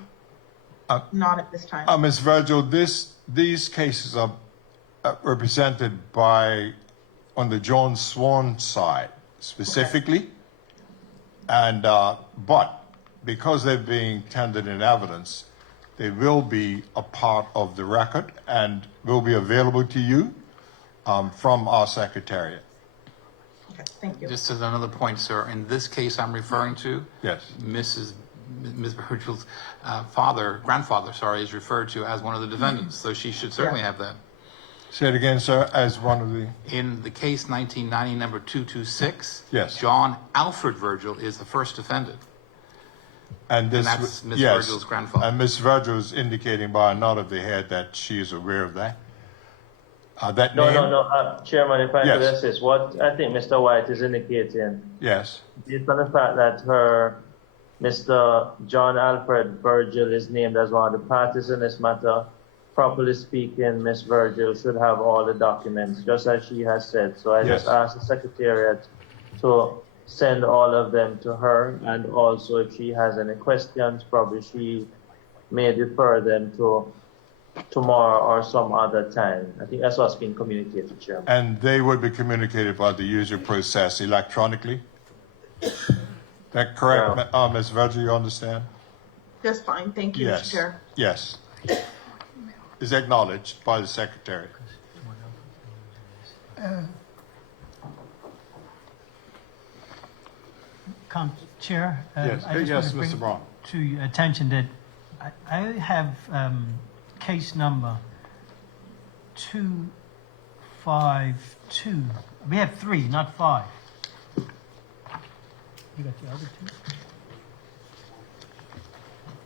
not at this time? Ms. Virgil, these cases are represented by, on the John Swan side specifically, and but because they're being tendered in evidence, they will be a part of the record and will be available to you from our secretariat. Okay, thank you. Just as another point, sir, in this case I'm referring to, Yes. Ms. Virgil's grandfather, is referred to as one of the defendants, so she should certainly have that. Say it again, sir, as one of the... In the case 1990, number 226, Yes. John Alfred Virgil is the first defendant. And this, And that's Ms. yes, Virgil's grandfather. And Ms. Virgil is indicating by a nod of the head that she is aware of that. That name? No, Chairman, if I could Yes. assist, what I think Mr. White is indicating, Yes. based on the fact that Mr. John Alfred Virgil is named as one of the parties in this matter, properly speaking, Ms. Virgil should have all the documents, just as she has said. So I Yes. just asked the Secretariat to send all of them to her, and also if she has any questions, probably she may defer them to tomorrow or some other time. I think that's what's been communicated, Chairman. And they would be communicated by the usual process electronically? That correct, Ms. Virgil, you understand? Just fine, thank you, Mr. Yes. Chair. Yes. Is acknowledged by the secretary. Chair? Yes, I just yes, want to bring Mr. Braun. to your attention that I have case number 252. We have 3, not 5. You got the other 2?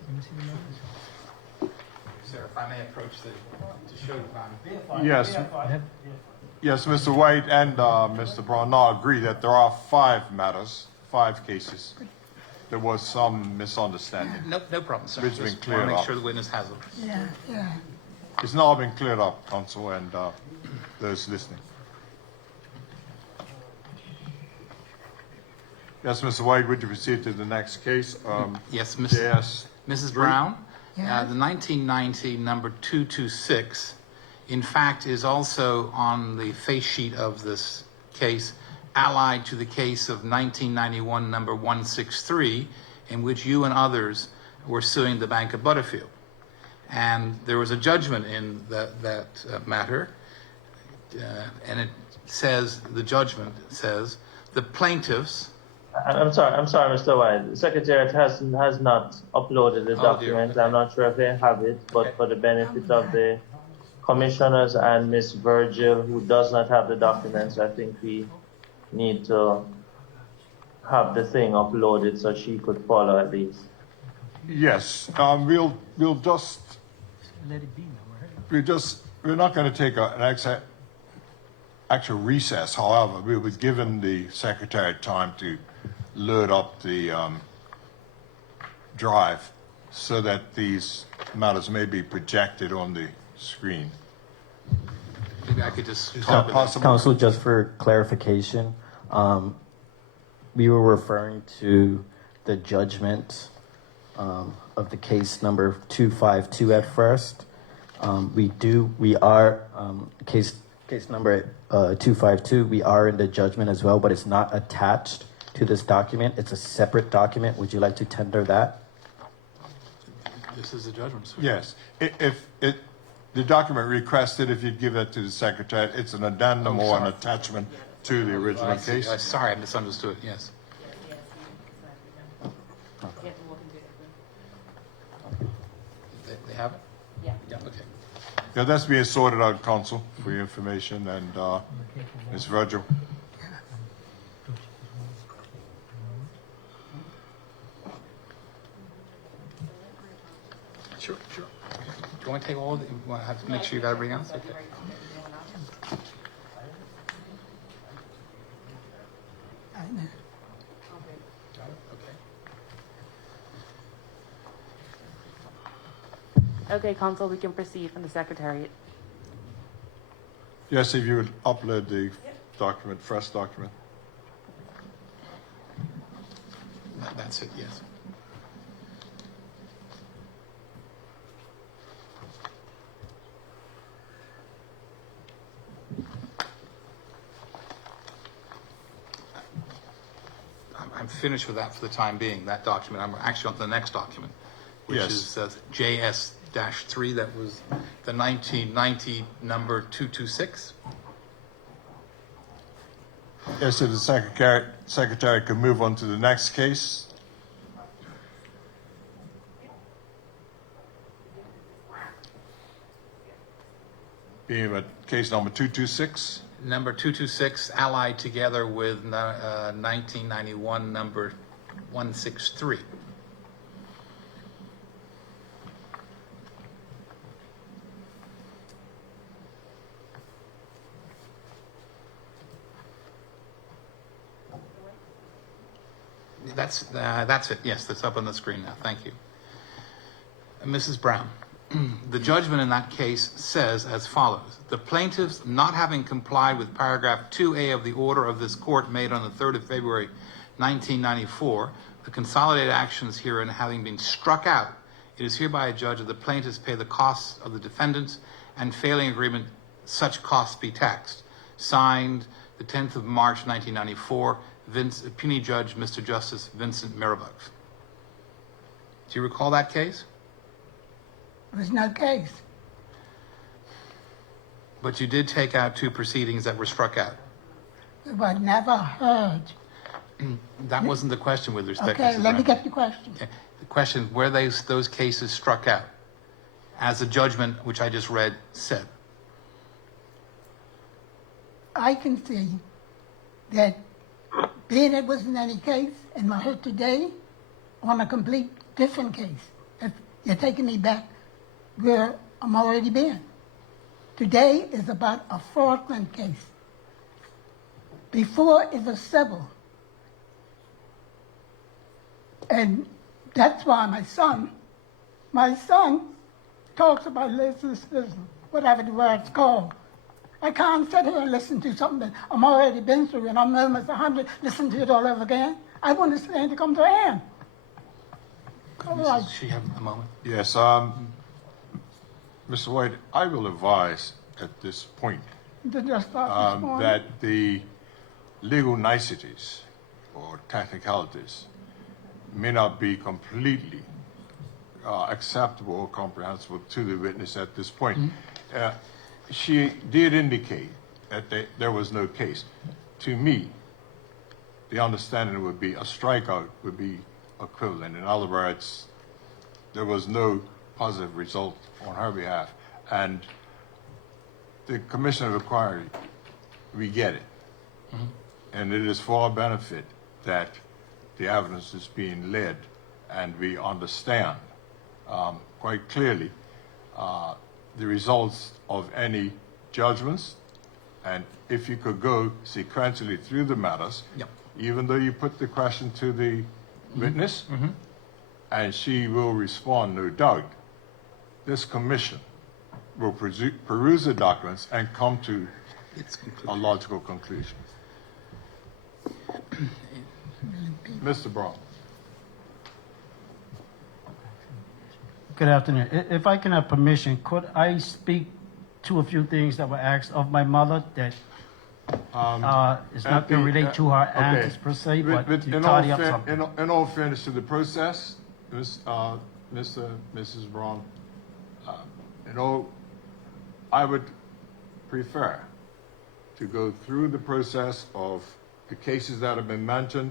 Let me see the numbers. Sir, if I may approach to show you. Yes, yes, Mr. White and Mr. Braun agree that there are 5 matters, 5 cases. There was some misunderstanding. No problem, sir. It's been Just want cleared to make up. sure the witness has it. Yeah. It's now been cleared up, Counsel, and those listening. Yes, Mr. White, would you proceed to the next case? Yes, JS. Mrs. Brown, Yeah. the 1990 number 226, in fact, is also on the face sheet of this case, allied to the case of 1991 number 163, in which you and others were suing the Bank of Butterfield. And there was a judgment in that matter, and it says, the judgment says, the plaintiffs. I'm sorry, Mr. White. The Secretariat has not uploaded the Oh, dear. document. Okay. I'm not sure if they have it, but Okay. for the benefit of the commissioners and Ms. Virgil, who does not have the documents, I think we need to have the thing uploaded so she could follow at least. Yes, we'll just, Let it be. No, we're not going to take an actual recess. However, we was given the secretary time to load up the drive so that these matters may be projected on the screen. Maybe I could just Is talk that about possible? Counsel, just for clarification, we were referring to the judgment of the case number 252 at first. We are case number 252. We are in the judgment as well, but it's not attached to this document. It's a separate document. Would you like to tender that? This is the judgment, sir. Yes. If the document requested, if you'd give that to the secretary, it's an addendum or an attachment to the original case. Sorry, I misunderstood. Yes. They have it? Yeah. Yeah, okay. Yeah, that's being sorted out, Counsel, for your information, and Ms. Virgil. Sure. Okay. Do you want to take all of it? You want to have to make sure you got everything else? Okay. I know. Got it? Okay. Okay, Counsel, we can proceed from the Secretariat. Yes, if you would upload the document, fresh document. That's it, yes. I'm finished with that for the time being, that document. I'm actually on to the next document, which Yes. is JS-3. That was the 1990 number 226. Yes, if the secretary could move on to the next case. Being at case number 226. Number 226 allied together with 1991 number 163. That's it. Yes, that's up on the screen now. Thank you. Mrs. Brown, the judgment in that case says as follows. The plaintiffs, not having complied with paragraph 2A of the order of this court made on the 3rd of February 1994, the consolidated actions herein having been struck out, it is hereby adjudged that the plaintiffs pay the costs of the defendants and failing agreement, such costs be taxed. Signed the 10th of March 1994, Puny Judge, Mr. Justice Vincent Mirabux. Do you recall that case? There was no case. But you did take out 2 proceedings that were struck out. It was never heard. That wasn't the question with respect to Okay, Mrs. let me Brown. get the question. Okay. The question, were those cases struck out, as the judgment, which I just read, said? I can see that being it wasn't any case, and we're here today on a complete different case. If you're taking me back where I'm already been. Today is about a fraudulent case. Before it was civil. And that's why my son talks about lyricism, whatever the word's called. I can't sit here and listen to something that I'm already been through and I'm almost 100, listen to it all over again. I want this thing to come to an end. All right. Does she have a moment? Yes, Mr. White, I will advise at this point To just start this morning. that the legal niceties or technicalities may not be completely acceptable or comprehensible to the witness at this point. She did indicate that there was no case. To me, the understanding would be a strikeout would be equivalent. In other words, there was no positive result on her behalf. And the commission of inquiry, we get it. And it is for our benefit that the evidence is being led and we understand quite clearly the results of any judgments. And if you could go sequentially through the matters, Yep. even though you put the question to the witness, and she will respond, no doubt, this commission will peruse the documents and come to It's a concluded. logical conclusion. Mr. Brown. Good afternoon. If I can have permission, could I speak to a few things that were asked of my mother that is not going to relate to her answers per se, but to tidy up something? In all fairness to the process, Mrs. Brown, I would prefer to go through the process of the cases that have been mentioned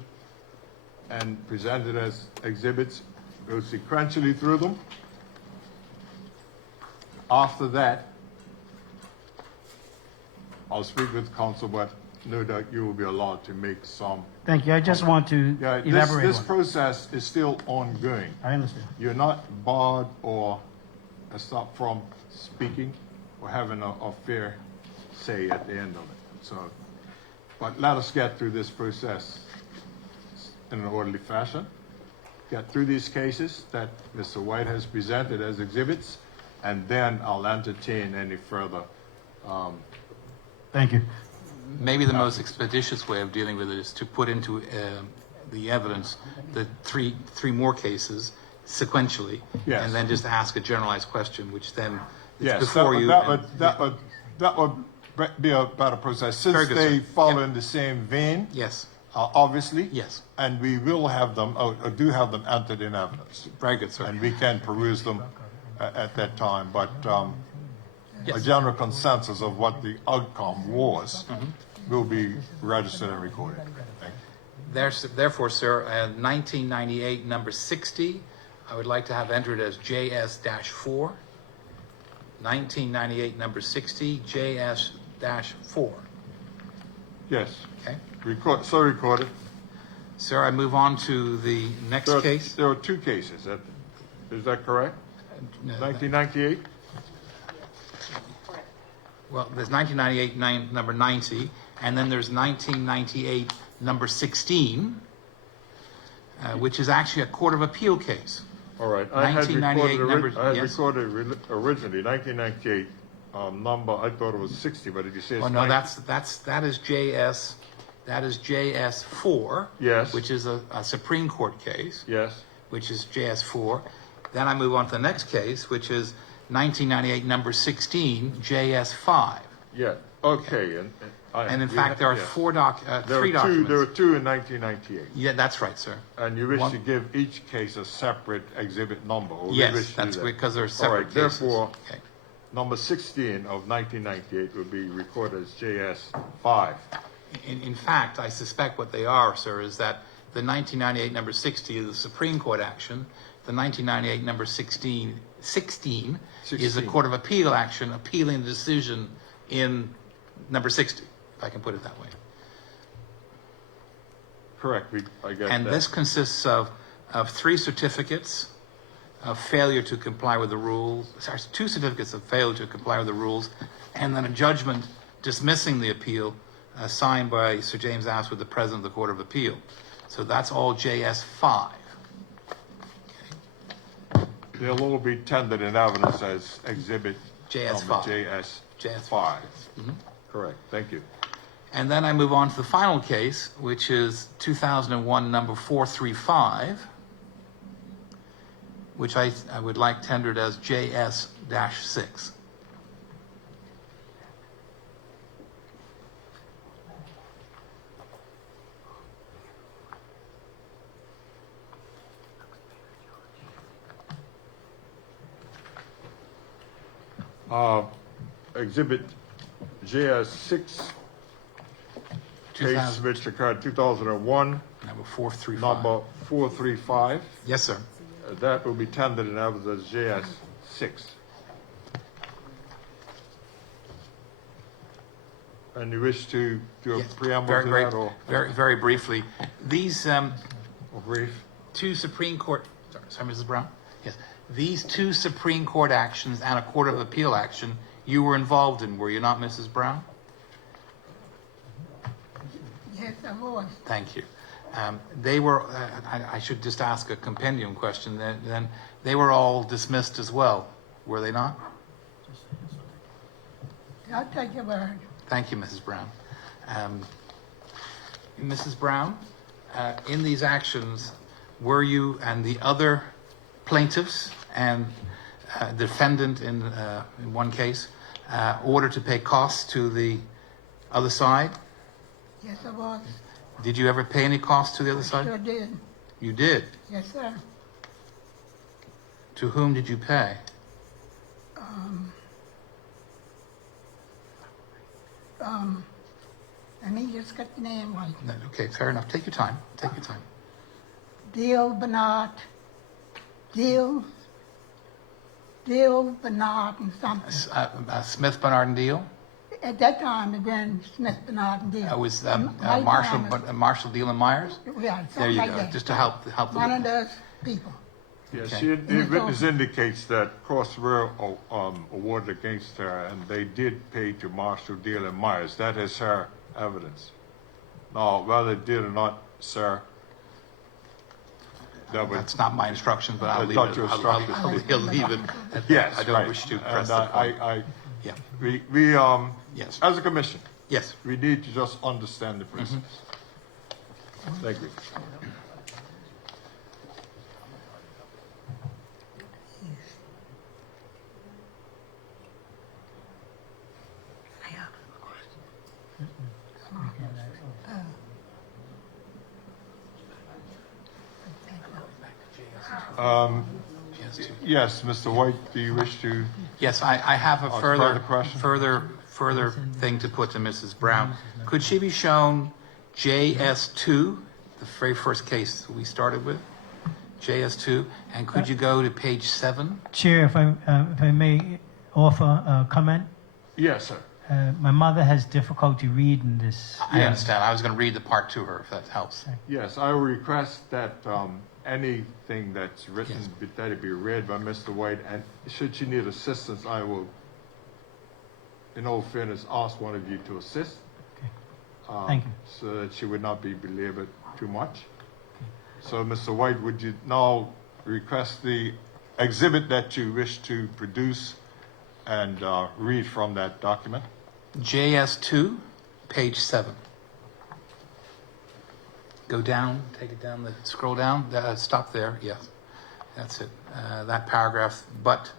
and presented as exhibits, go sequentially through them. After that, I'll speak with counsel, but no doubt you will be allowed to make some. Thank you. I just want to Yeah, elaborate this on it. process is still ongoing. I understand. You're not barred or stopped from speaking or having a fair say at the end of it. So, but let us get through this process in an orderly fashion. Get through these cases that Mr. White has presented as exhibits, and then I'll entertain any further. Thank you. Maybe the most expeditious way of dealing with it is to put into the evidence the three more cases sequentially, Yes. and then just ask a generalized question, which then is Yes, before you. that would be a better process Very since good, they sir. follow Yep. in the same vein. Yes, Obviously. Yes. And we will have them, or do have them entered in evidence. very good, sir. And we can peruse them at that time, but a Yes. general consensus of what the outcome was will be registered and recorded. Thank you. Therefore, sir, 1998, number 60, I would like to have entered as JS-4. 1998, number 60, JS-4. Yes, Okay. so recorded. Sir, I move on to the next case. There are two cases, is that correct? 1998? Well, there's 1998, number 90, and then there's 1998, number 16, which is actually a Court of Appeal case. All right, I had 1998 recorded, numbers, yes. originally 1998 number. I thought it was 60, but if you say it's Oh, no, 90 that is JS4. Yes. Which is a Supreme Court case. Yes. Which is JS4. Then I move on to the next case, which is 1998, number 16, JS5. Yeah. Okay. And in fact, there are yes. three There documents. were two in 1998. Yeah, that's right, sir. And you wish One- to give each case a separate exhibit number? Or you Yes, wish to do that's that? because they're All separate right, cases. therefore, Okay. number 16 of 1998 will be recorded as JS5. In fact, I suspect what they are, sir, is that the 1998 number 60 is the Supreme Court action. The 1998 number 16 is a Court of Appeal action appealing the decision in number 60, if I can put it that way. Correct, I get And that. this consists of 3 certificates of failure to comply with the rules, sorry, 2 certificates of failure to comply with the rules, and then a judgment dismissing the appeal signed by Sir James Aswood, the President of the Court of Appeal. So that's all JS 5. They'll all be tendered in evidence as exhibit JS number 5. JS 5. Correct, thank you. And then I move on to the final case, which is 2001 number 435, which I would like tendered as JS-6. Exhibit JS6, case 2000 which occurred 2001, Number 435. number 435. Yes, sir. That will be tendered in evidence as JS6. And you wish to do a Yes, preamble to that, or very briefly. These or brief? 2 Supreme Court, sorry, Mrs. Brown? Yes. These 2 Supreme Court actions and a Court of Appeal action you were involved in, were you not, Mrs. Brown? Yes, I was. Thank you. They were, I should just ask a compendium question, then they were all dismissed as well, were they not? I'll take your word. Thank you, Mrs. Brown. Mrs. Brown, in these actions, were you and the other plaintiffs and defendant in one case ordered to pay costs to the other side? Yes, I was. Did you ever pay any costs to the other side? Sure did. You did. Yes, sir. To whom did you pay? Let me just get the name right. No, okay, fair enough. Take your time. Take your time. Deal Bernard. Deal Bernard and something. Smith, Bernard, and Deal? At that time, it been Smith, Bernard and Deal. It was My Marshall, time, Marshall, Deal, and Myers? yeah, There something you like go. that. Just to help the One of those people. Yes, Okay. the witness indicates that costs were awarded against her, and they did pay to Marshall, Deal, and Myers. That is her evidence. Now, whether it did or not, sir, that would... That's not my instructions, but I'll That's leave not it. your instructions. I'll leave it at that. Yes, I don't right. wish to And press the point. Yeah. we Yes. as a commission, Yes. we need to just understand the principles. Thank you. Yes, Mr. White, do you wish to? Yes, I have a further question? further thing to put to Mrs. Brown. Could she be shown JS2, the very first case we started with? JS2, and could you go to page 7? Chair, if I may offer a comment. Yes, sir. My mother has difficulty reading this. I understand. I was going to read the part to her, if that helps. Yes, I will request that anything that's written, that it be read by Mr. White, and should she need assistance, I will, in all fairness, ask one of you to assist. Okay. Thank you. So that she would not be belabored too much. So, Mr. White, would you now request the exhibit that you wish to produce and read from that document? JS2, page 7. Go down, take it down, scroll down, stop there, yes. That's it. That paragraph, but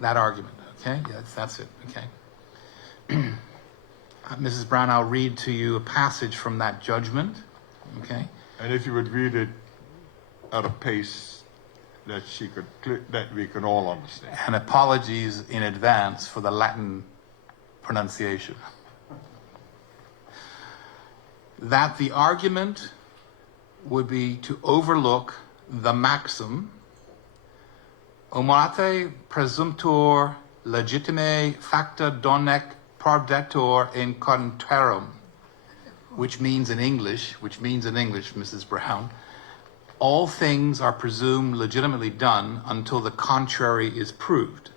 that argument, okay? Yes, that's it, okay? Mrs. Brown, I'll read to you a passage from that judgment, okay? And if you would read it at a pace that that we can all understand. And apologies in advance for the Latin pronunciation. that the argument would be to overlook the maxim omate presumptor legitime facta donec prodector in contrarum, which means in English, Mrs. Brown, all things are presumed legitimately done until the contrary is proved.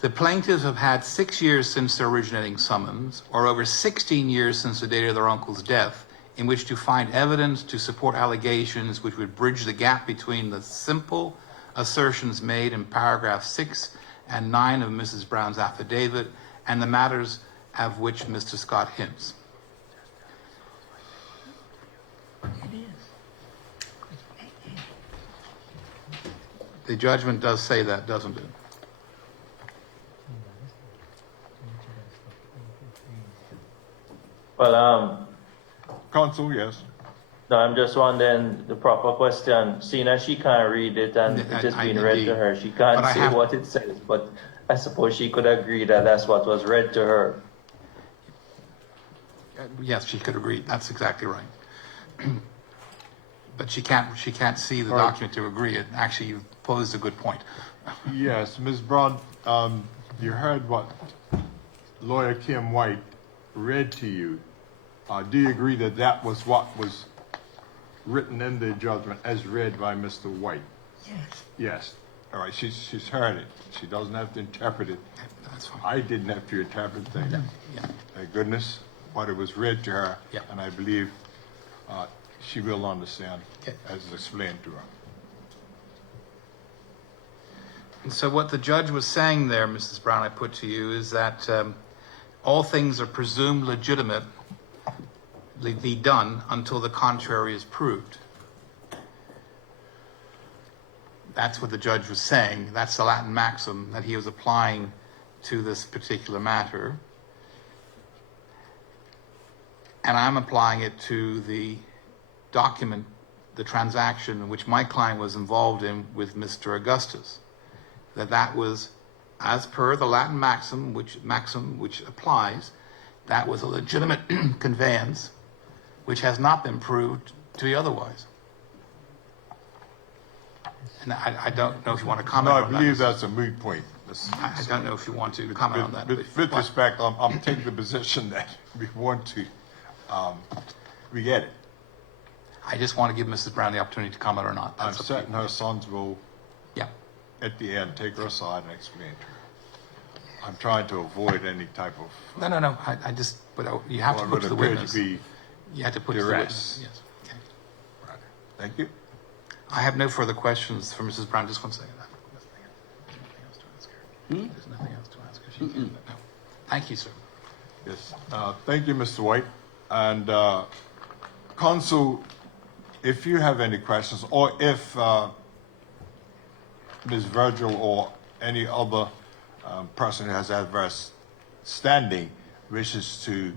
The plaintiffs have had 6 years since their originating summons, or over 16 years since the date of their uncle's death, in which to find evidence to support allegations which would bridge the gap between the simple assertions made in paragraph 6 and 9 of Mrs. Brown's affidavit and the matters of which Mr. Scott hints. The judgment does say that, doesn't it? Well, Counsel, yes. no, I'm just wondering the proper question. Seeing as she can't read it and it is being read to her, she can't say what it says, but I suppose she could agree that that's what was read to her. Yes, she could agree. That's exactly right. But she can't see the document to agree. It actually, you posed a good point. Yes, Ms. Brown, you heard what lawyer Kim White read to you. Do you agree that that was what was written in the judgment as read by Mr. White? Yes. Yes. All right, she's heard it. She doesn't have to interpret it. That's fine. I didn't have to interpret things. Yeah. Thank goodness, what it was read to her, Yeah. and I believe she will understand Yeah. as explained to her. And so what the judge was saying there, Mrs. Brown, I put to you, is that all things are presumed legitimately done until the contrary is proved. That's what the judge was saying. That's the Latin maxim that he was applying to this particular matter. And I'm applying it to the document, the transaction in which my client was involved in with Mr. Augustus. That was, as per the Latin maxim which applies, that was a legitimate conveyance which has not been proved to be otherwise. And I don't know if you want to comment No, I on that. believe that's a moot point. I don't know if you want to comment on that. With respect, I'm taking the position that we want to, we get it. I just want to give Mrs. Brown the opportunity to comment or not. I'm That's up to you. certain her sons will, Yeah. at the end, take her aside and explain to her. I'm trying to avoid any type of, No. I just, but you have to what put would to the appear witness. to be You have to put to the duress. witness. Yes. Okay. Right. Thank you. I have no further questions for Mrs. Brown. Just one second. There's nothing else to ask her. She can't. No. Thank you, sir. Yes. Thank you, Mr. White. And Consul, if you have any questions, or if Ms. Virgil or any other person who has adverse standing wishes to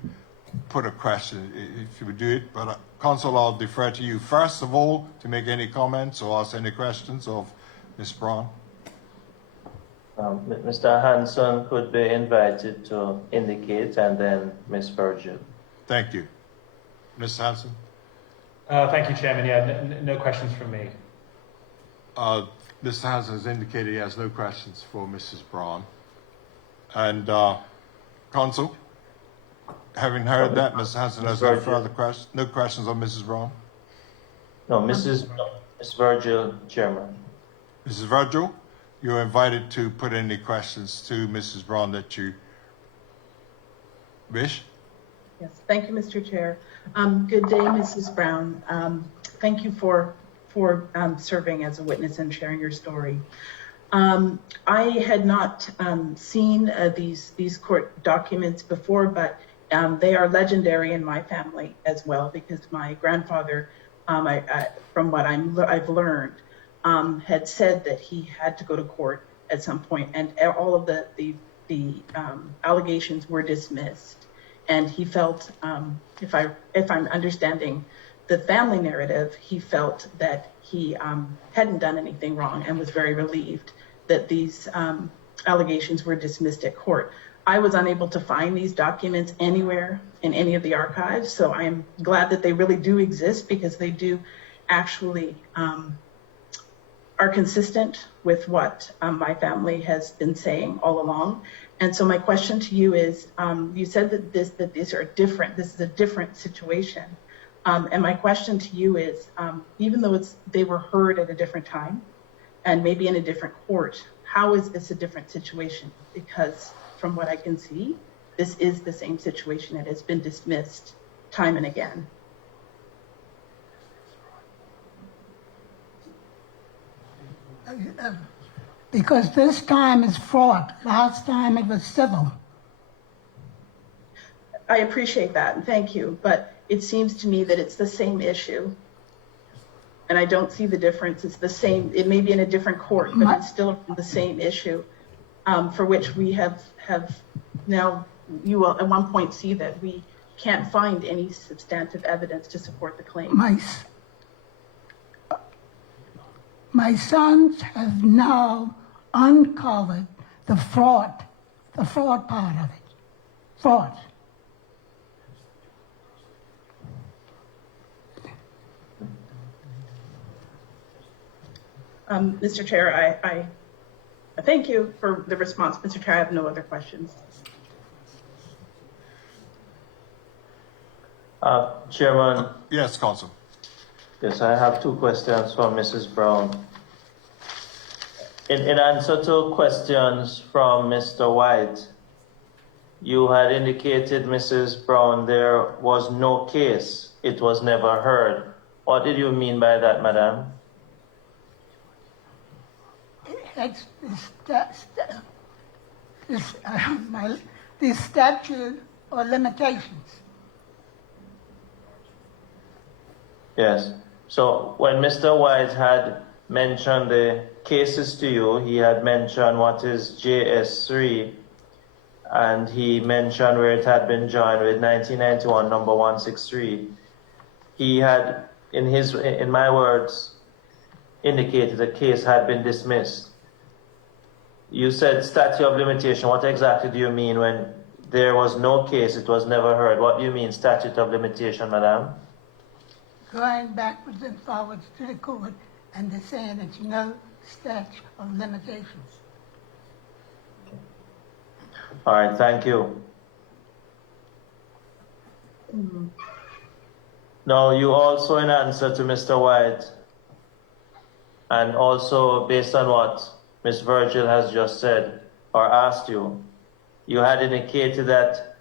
put a question, if you would do it. But Consul, I'll defer to you first of all to make any comments or ask any questions of Ms. Braun. Mr. Hanson could be invited to indicate, and then Ms. Virgil. Thank you. Mr. Hanson? Thank you, Chairman. Yeah, no questions from me. Mr. Hanson has indicated he has no questions for Mrs. Braun. And Consul, having heard that, Mr. Hanson has no further questions, no questions on Mrs. Braun? No, Ms. Virgil, Chairman. Mrs. Virgil, you're invited to put any questions to Mrs. Braun that you wish. Yes, thank you, Mr. Chair. Good day, Mrs. Brown. Thank you for serving as a witness and sharing your story. I had not seen these court documents before, but they are legendary in my family as well, because my grandfather, from what I've learned, had said that he had to go to court at some point, and all of the allegations were dismissed. And he felt, if I'm understanding the family narrative, he felt that he hadn't done anything wrong and was very relieved that these allegations were dismissed at court. I was unable to find these documents anywhere in any of the archives, so I'm glad that they really do exist because they do actually are consistent with what my family has been saying all along. And so my question to you is, you said that these are different. This is a different situation. And my question to you is, even though they were heard at a different time and maybe in a different court, how is this a different situation? Because from what I can see, this is the same situation. It has been dismissed time and again. Because this time is fraud. Last time it was civil. I appreciate that, and thank you, but it seems to me that it's the same issue. And I don't see the difference. It's the same, it may be in a different court, but it's still the same issue, for which we have now, you will at one point see that we can't find any substantive evidence to support the claim. My sons have now uncovered the fraud part of it. Fraud. Mr. Chair, I thank you for the response. Mr. Chair, I have no other questions. Chairman. Yes, Counsel. Yes, I have two questions for Mrs. Brown. In answer to questions from Mr. White, you had indicated, Mrs. Brown, there was no case. It was never heard. What did you mean by that, madam? It's the statute or limitations. Yes. So when Mr. White had mentioned the cases to you, he had mentioned what is JS3, and he mentioned where it had been joined with 1991 number 163. He had, in my words, indicated the case had been dismissed. You said statute of limitation. What exactly do you mean when there was no case, it was never heard? What do you mean statute of limitation, madam? Going backwards and forwards to the court and they're saying it's no statute of limitations. All right, thank you. Now, you also, in answer to Mr. White, and also based on what Ms. Virgil has just said or asked you, you had indicated that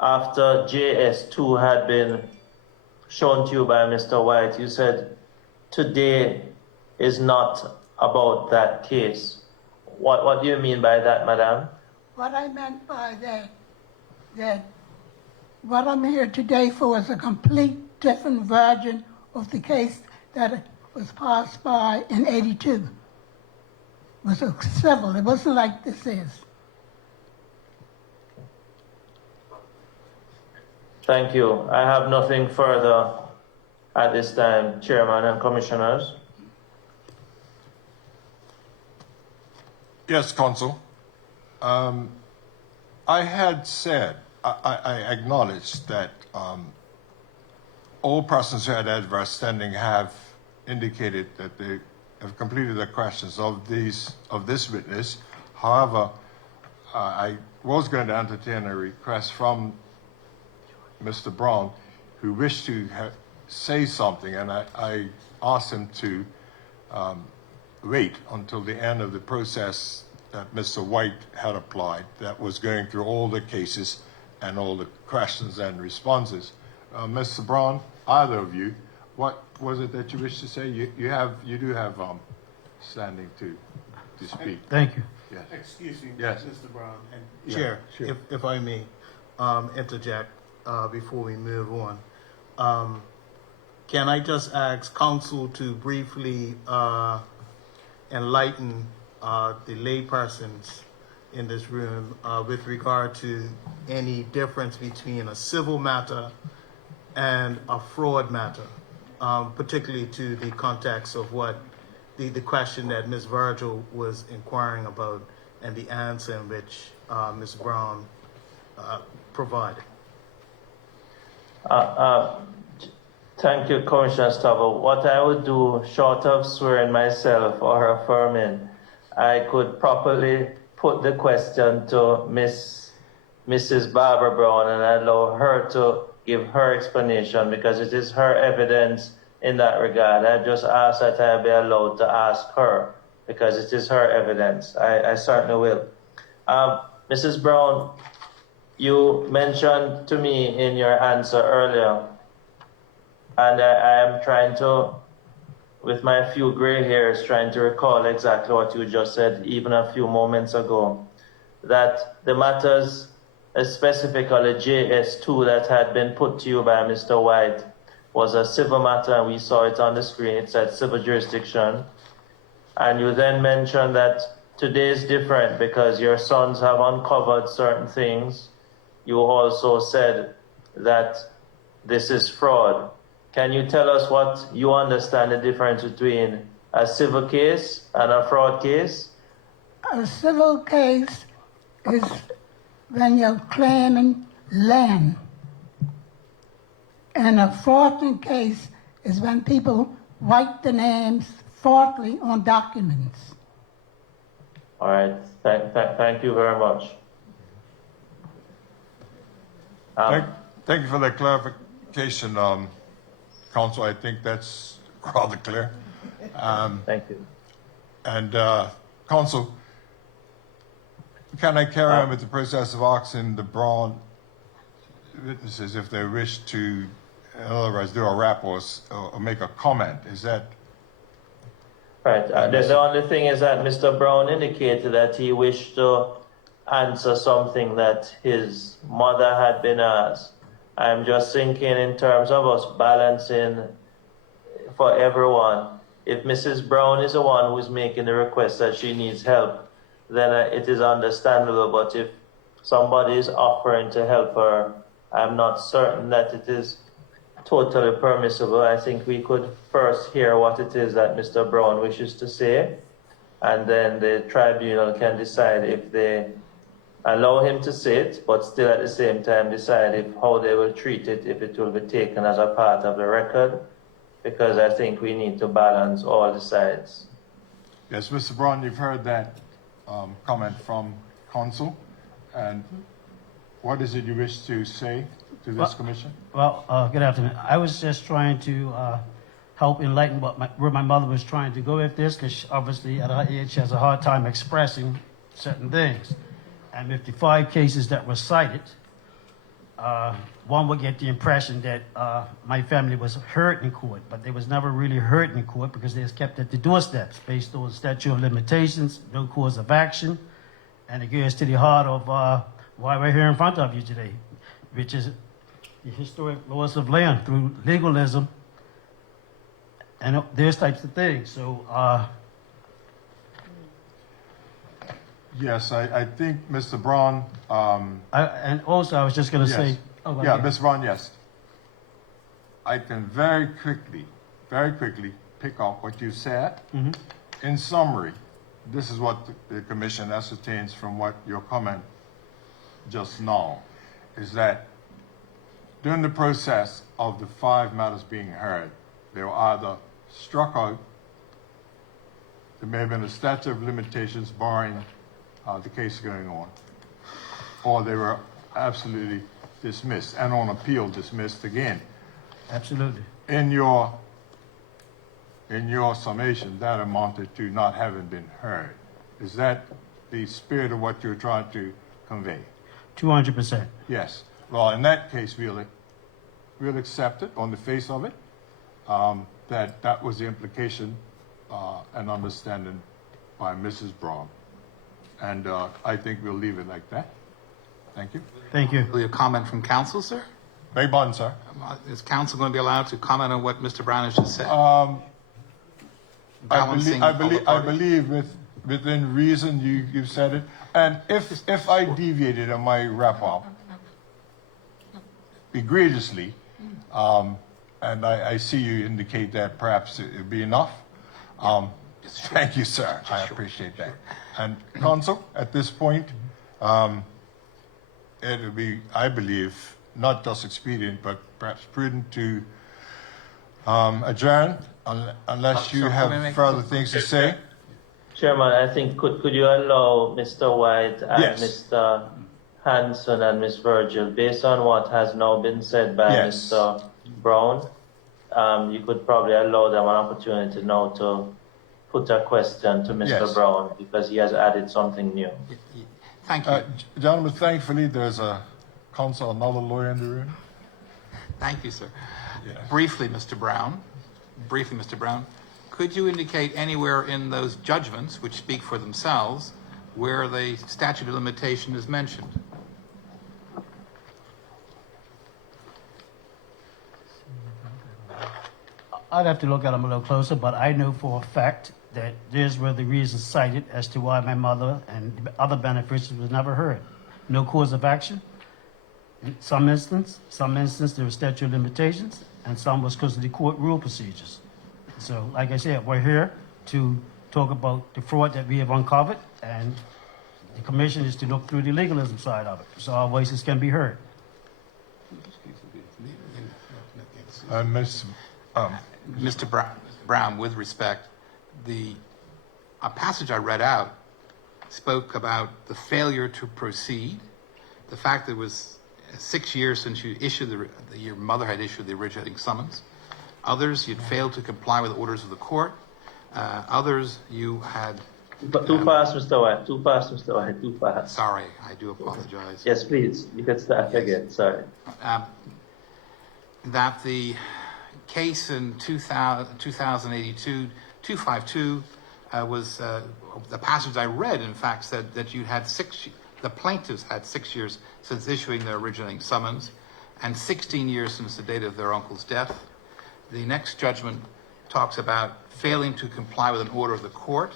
after JS2 had been shown to you by Mr. White, you said today is not about that case. What do you mean by that, madam? What I meant by that what I'm here today for is a complete different version of the case that was passed by in 82. It was a civil. It wasn't like this is. Thank you. I have nothing further at this time, Chairman and Commissioners. Yes, Counsel. I had said, I acknowledged that all persons who had adverse standing have indicated that they have completed the questions of this witness. However, I was going to entertain a request from Mr. Brown, who wished to say something, and I asked him to wait until the end of the process that Mr. White had applied, that was going through all the cases and all the questions and responses. Mr. Brown, either of you, what was it that you wished to say? You do have standing to speak. Thank you. Yes. Excuse me, Yes. Mr. Brown and Yeah, Chair, sure. if I may interject before we move on. Can I just ask counsel to briefly enlighten the laypersons in this room with regard to any difference between a civil matter and a fraud matter, particularly to the context of what the question that Ms. Virgil was inquiring about and the answer in which Ms. Brown provided. Thank you, Commissioner Stubble. What I would do, short of swearing myself or affirming, I could properly put the question to Mrs. Barbara Brown and allow her to give her explanation because it is her evidence in that regard. I just ask that I be allowed to ask her because it is her evidence. I certainly will. Mrs. Brown, you mentioned to me in your answer earlier, and I am trying to, with my few gray hairs, trying to recall exactly what you just said even a few moments ago, that the matters, specifically JS2 that had been put to you by Mr. White, was a civil matter, and we saw it on the screen. It said civil jurisdiction. And you then mentioned that today is different because your sons have uncovered certain things. You also said that this is fraud. Can you tell us what you understand the difference between a civil case and a fraud case? A civil case is when you're claiming land. And a fraudulent case is when people write the names falsely on documents. All right. Thank you very much. Thank you for that clarification, Counsel. I think that's rather clear. Thank you. And Counsel, can I carry on with the process of asking the Brown witnesses if they wish to, in other words, do a rap or make a comment? Is that right? The only thing is that Mr. Brown indicated that he wished to answer something that his mother had been asked. I'm just thinking in terms of us balancing for everyone. If Mrs. Brown is the one who's making the request that she needs help, then it is understandable. But if somebody is offering to help her, I'm not certain that it is totally permissible. I think we could first hear what it is that Mr. Brown wishes to say, and then the tribunal can decide if they allow him to say it, but still at the same time decide how they will treat it, if it will be taken as a part of the record, because I think we need to balance all the sides. Yes, Mr. Brown, you've heard that comment from counsel, and what is it you wish to say to this commission? Well, good afternoon. I was just trying to help enlighten where my mother was trying to go with this, because obviously at her age she has a hard time expressing certain things. And with the 5 cases that were cited, one would get the impression that my family was hurt in court, but they was never really hurt in court because they was kept at the doorsteps based on statute of limitations, no cause of action, and it goes to the heart of why we're here in front of you today, which is the historic laws of land through legalism and those types of things. So, Yes, I think Mr. Brown. and also I was just going to Yes. say, Mr. Brown, yes. I can very quickly pick up what you said. Mhm. In summary, this is what the commission ascertains from what your comment just now, is that during the process of the 5 matters being heard, they were either struck out, there may have been a statute of limitations barring the case going on, or they were absolutely dismissed, and on appeal dismissed again. absolutely. In your summation, that amounted to not having been heard. Is that the spirit of what you're trying to convey? 200%. Yes. Well, in that case, we'll accept it on the face of it, that was the implication and understanding by Mrs. Braun. And I think we'll leave it like that. Thank you. Thank you. Will you comment from counsel, sir? Beg pardon, sir. Is counsel going to be allowed to comment on what Mr. Brown has just said? I believe within reason you've said it. And if I deviated on my wrap up egregiously, and I see you indicate that perhaps it would be enough, Thank you, sir. I appreciate that. And counsel, at this point, it would be, I believe, not just expedient, but perhaps prudent to adjourn unless you Sir, can we have make- further things to say. Chairman, I think could you allow Mr. White and Yes. Mr. Hanson and Ms. Virgil, based on what has now been said by Yes. Mr. Brown, you could probably allow them an opportunity now to put a question to Mr. Yes. Brown because he has added something new. Thank you. Gentlemen, thankfully, there's a counsel, another lawyer in the room. Thank you, sir. Yes. Briefly, Mr. Brown, could you indicate anywhere in those judgments, which speak for themselves, where the statute of limitation is mentioned? I'd have to look at them a little closer, but I know for a fact that these were the reasons cited as to why my mother and the other beneficiaries was never heard. No cause of action. In some instance, there was statute of limitations, and some was because of the court rule procedures. So, like I said, we're here to talk about the fraud that we have uncovered, and the commission is to look through the legalism side of it, so our voices can be heard. Ms. Mr. Brown, with respect, a passage I read out spoke about the failure to proceed, the fact that it was 6 years since you issued your mother had issued the originating summons. Others, you'd failed to comply with orders of the court. Others, you had... But too fast, Mr. White. Too fast, Mr. White. Too fast. Sorry, I do apologize. Yes, please. You can start again. Sorry. That the case in 2082, 252, was the passage I read, in fact, said that you had the plaintiffs had 6 years since issuing their originating summons and 16 years since the date of their uncle's death. The next judgment talks about failing to comply with an order of the court.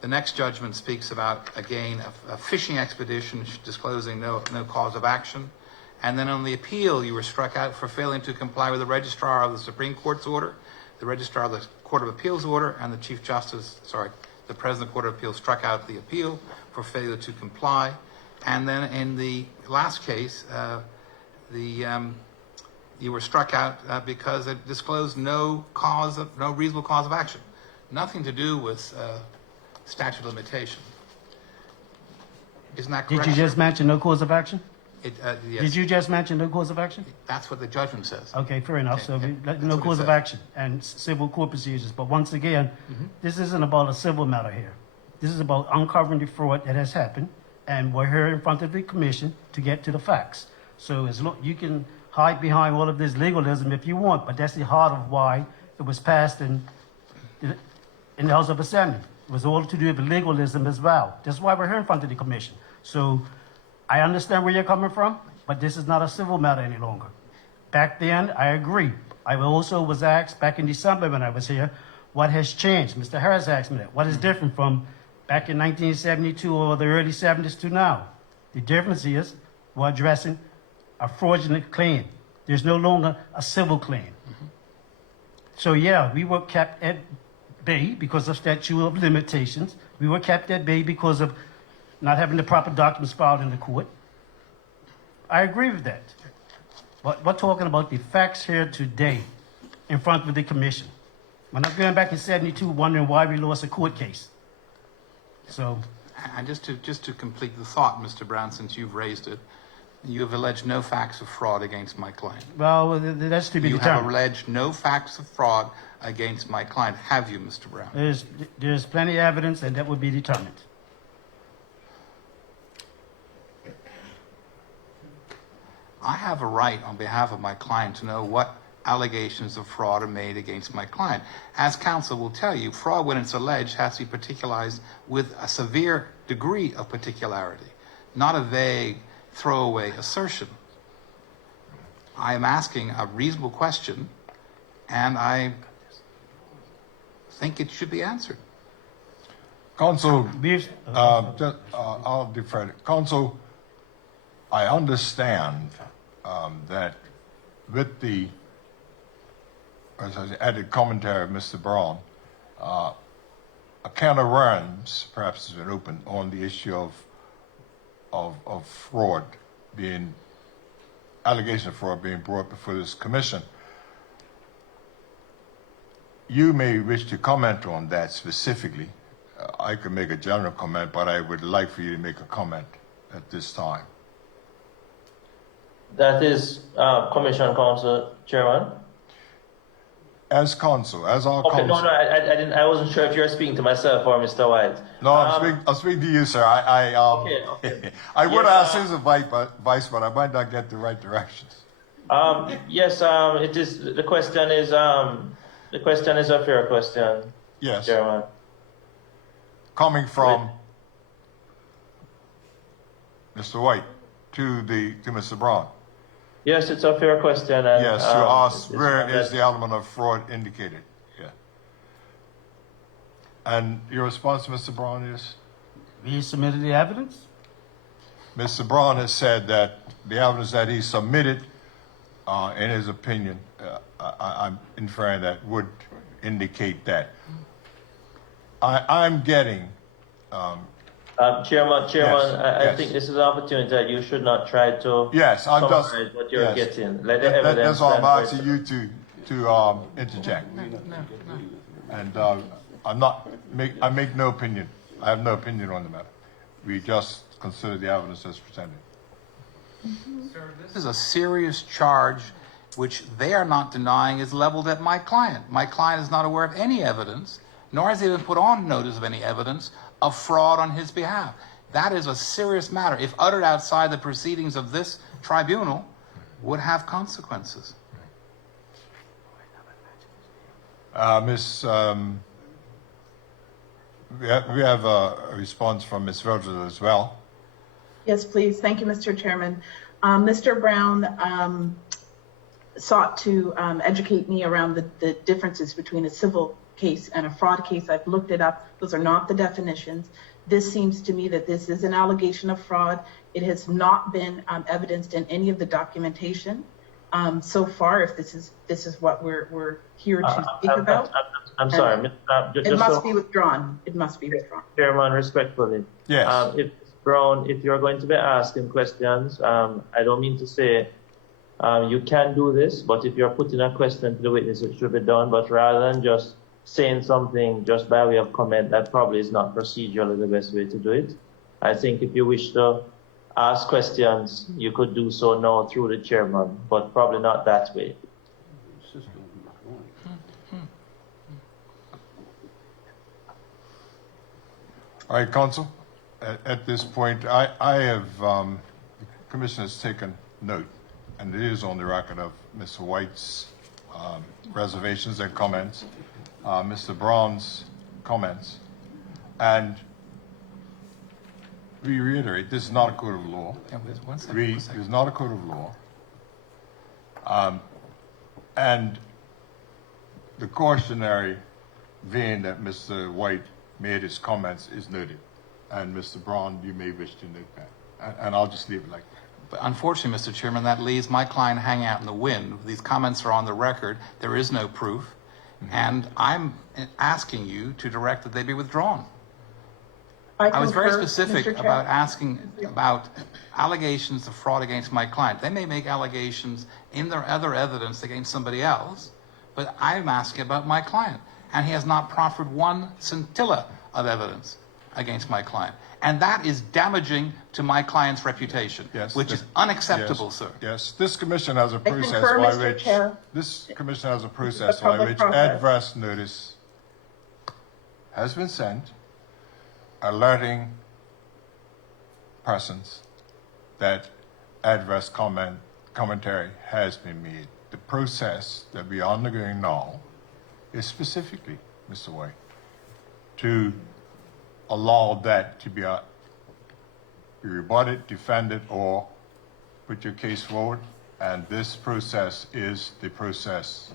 The next judgment speaks about, again, a fishing expedition disclosing no cause of action. And then on the appeal, you were struck out for failing to comply with the registrar of the Supreme Court's order, the registrar of the Court of Appeals order, and the the President of the Court of Appeals struck out the appeal for failure to comply. And then in the last case, you were struck out because it disclosed no reasonable cause of action. Nothing to do with statute of limitation. Isn't that correct? Did you just mention no cause of action? Yes. Did you just mention no cause of action? That's what the judgment says. Okay, fair enough. So no what it cause of says. action and civil court procedures. But once again, this isn't about a civil matter here. This is about uncovering the fraud that has happened, and we're here in front of the commission to get to the facts. So you can hide behind all of this legalism if you want, but that's the heart of why it was passed in the House of Assembly. It was all to do with legalism as well. That's why we're here in front of the commission. So I understand where you're coming from, but this is not a civil matter any longer. Back then, I agree. I also was asked back in December when I was here, what has changed? Mr. Harris asked me that. What is different from back in 1972 or the early 70s to now? The difference is we're addressing a fraudulent claim. There's no longer a civil claim. So yeah, we were kept at bay because of statute of limitations. We were kept at bay because of not having the proper documents filed in the court. I agree with that. But we're talking about the facts here today in front of the commission. We're not going back in 72 wondering why we lost a court case. So, And just to complete the thought, Mr. Brown, since you've raised it, you have alleged no facts of fraud against my client. well, that's to be You have determined. alleged no facts of fraud against my client. Have you, Mr. Brown? There's plenty of evidence, and that would be determined. I have a right on behalf of my client to know what allegations of fraud are made against my client. As counsel will tell you, fraud, when it's alleged, has to be particularized with a severe degree of particularity, not a vague throwaway assertion. I am asking a reasonable question, and I think it should be answered. Counsel, We've- I'll defer. Counsel, I understand that with the, as I said, added commentary of Mr. Brown, a can of worms perhaps has been opened on the issue of fraud allegation of fraud being brought before this commission. You may wish to comment on that specifically. I could make a general comment, but I would like for you to make a comment at this time. That is Commission Council Chairman. As counsel, as our Okay, counsel. no, I didn't. I wasn't sure if you were speaking to myself or Mr. White. No, I'm speaking to you, sir. Okay. I would Yes, ask his advice, but I might not get the right directions. Yes, it is. The question is a fair question. Yes. Chairman. Coming from Mr. White to Mr. Brown. Yes, it's a fair question. And, Yes, you asked it's where one is that- the element of fraud indicated? Yeah. And your response, Mr. Brown, is? He submitted the evidence? Mr. Brown has said that the evidence that he submitted, in his opinion, I'm inferring that would indicate that. I'm getting. Chairman, Yes, I yes. think this is an opportunity that you should not try to Yes, I'm just. summarize what you're yes. getting. Let the evidence That's why I'm stand for asking you to interject. And I make no opinion. I have no opinion on the matter. We just consider the evidence as presented. Sir, this is a serious charge which they are not denying is leveled at my client. My client is not aware of any evidence, nor has he been put on notice of any evidence of fraud on his behalf. That is a serious matter. If uttered outside the proceedings of this tribunal, would have consequences. We have a response from Ms. Virgil as well. Yes, please. Thank you, Mr. Chairman. Mr. Brown sought to educate me around the differences between a civil case and a fraud case. I've looked it up. Those are not the definitions. This seems to me that this is an allegation of fraud. It has not been evidenced in any of the documentation so far. If this is what we're here to speak about, I'm sorry. it must be withdrawn. It must be withdrawn. Chairman, respectfully. Yes. If Brown, if you're going to be asking questions, I don't mean to say you can do this, but if you're putting a question to the witness, it should be done. But rather than just saying something just by way of comment, that probably is not procedurally the best way to do it. I think if you wish to ask questions, you could do so now through the chairman, but probably not that way. All right, Counsel. At this point, I have, the Commission has taken note, and it is on the record of Mr. White's reservations and comments, Mr. Brown's comments, and we reiterate, this is not a code of law. It's not a code of law. And the cautionary vein that Mr. White made his comments is noted. And Mr. Brown, you may wish to note that. And I'll just leave it like that. But unfortunately, Mr. Chairman, that leaves my client hanging out in the wind. These comments are on the record. There is no proof. And I'm asking you to direct that they be withdrawn. I was very specific about asking about allegations of fraud against my client. They may make allegations in their other evidence against somebody else, but I'm asking about my client. And he has not proffered one scintilla of evidence against my client. And that is damaging to my client's reputation, Yes, which is unacceptable, sir. Yes, this commission has a process concur, by Mr. which Chair. this commission has a process by public which process. adverse notice has been sent, alerting persons that adverse commentary has been made. The process that we are undergoing now is specifically, Mr. White, to allow that to be rebutted, defended, or put your case forward. And this process is the process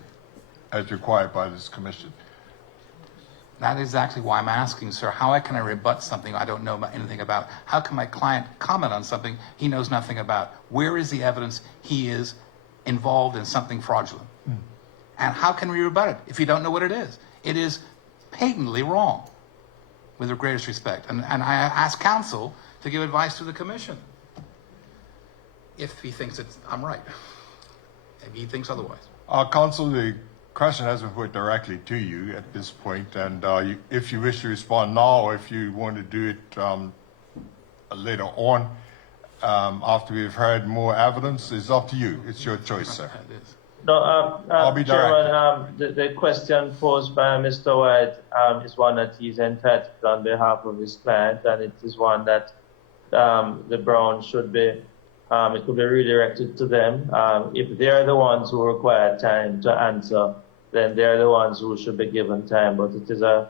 as required by this commission. That is exactly why I'm asking, sir. How can I rebut something I don't know anything about? How can my client comment on something he knows nothing about? Where is the evidence he is involved in something fraudulent? And how can we rebut it if you don't know what it is? It is patently wrong. with the greatest respect. And I ask counsel to give advice to the commission if he thinks I'm right. If he thinks otherwise. Counsel, the question has been put directly to you at this point, and if you wish to respond now, or if you want to do it later on, after we've heard more evidence, it's up to you. It's your choice, sir. No, I'll be Chairman, the question posed by Mr. White is one that he's entitled on behalf of his client, and it is one that the Browns should be, it could be redirected to them. If they're the ones who require time to answer, then they're the ones who should be given time. But it is a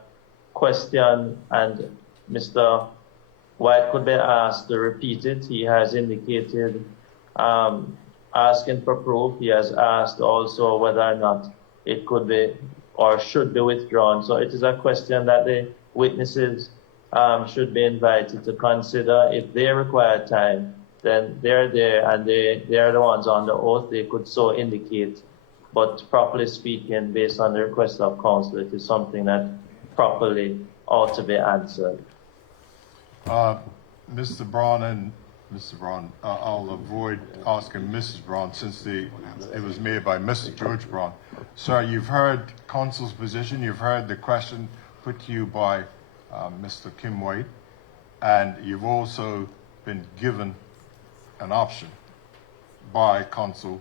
question, and Mr. White could be asked to repeat it. He has indicated asking for proof. He has asked also whether or not it could be or should be withdrawn. So it is a question that the witnesses should be invited to consider. If they require time, then they're there, and they're the ones on the oath. They could so indicate. But properly speaking, based on the request of counsel, it is something that properly ought to be answered. Mr. Braun and Mr. Braun, I'll avoid asking Mrs. Braun since it was made by Mr. George Braun. Sir, you've heard counsel's position. You've heard the question put to you by Mr. Kim White, and you've also been given an option by counsel.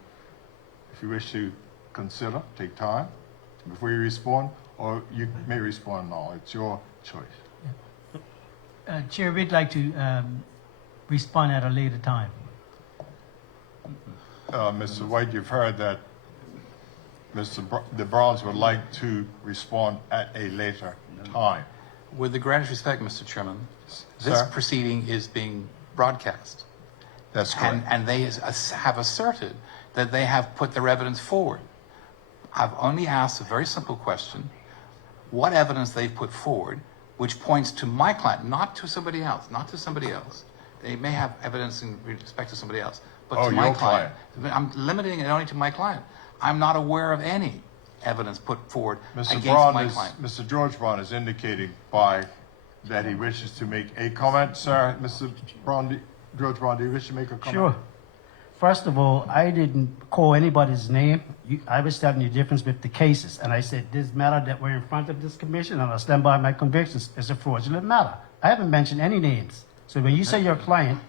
If you wish to consider, take time before you respond, or you may respond now. It's your choice. Chair, we'd like to respond at a later time. Mr. White, you've heard that the Browns would like to respond at a later time. With the greatest respect, Mr. Chairman, this Sir? proceeding is being broadcast. That's correct. And they have asserted that they have put their evidence forward. I've only asked a very simple question: what evidence they've put forward, which points to my client, not to somebody else, not to somebody else. They may have evidence in respect to somebody else, but to my your client. I'm limiting it only to my client. I'm not aware of any evidence put forward against my client. Mr. George Braun is indicating by that he wishes to make a comment. Sir, Mr. Braun, George Braun, do you wish to make a comment? Sure. First of all, I didn't call anybody's name. I was telling you the difference with the cases. And I said, this matter that we're in front of this commission, and I stand by my convictions, is a fraudulent matter. I haven't mentioned any names. So when you say your client,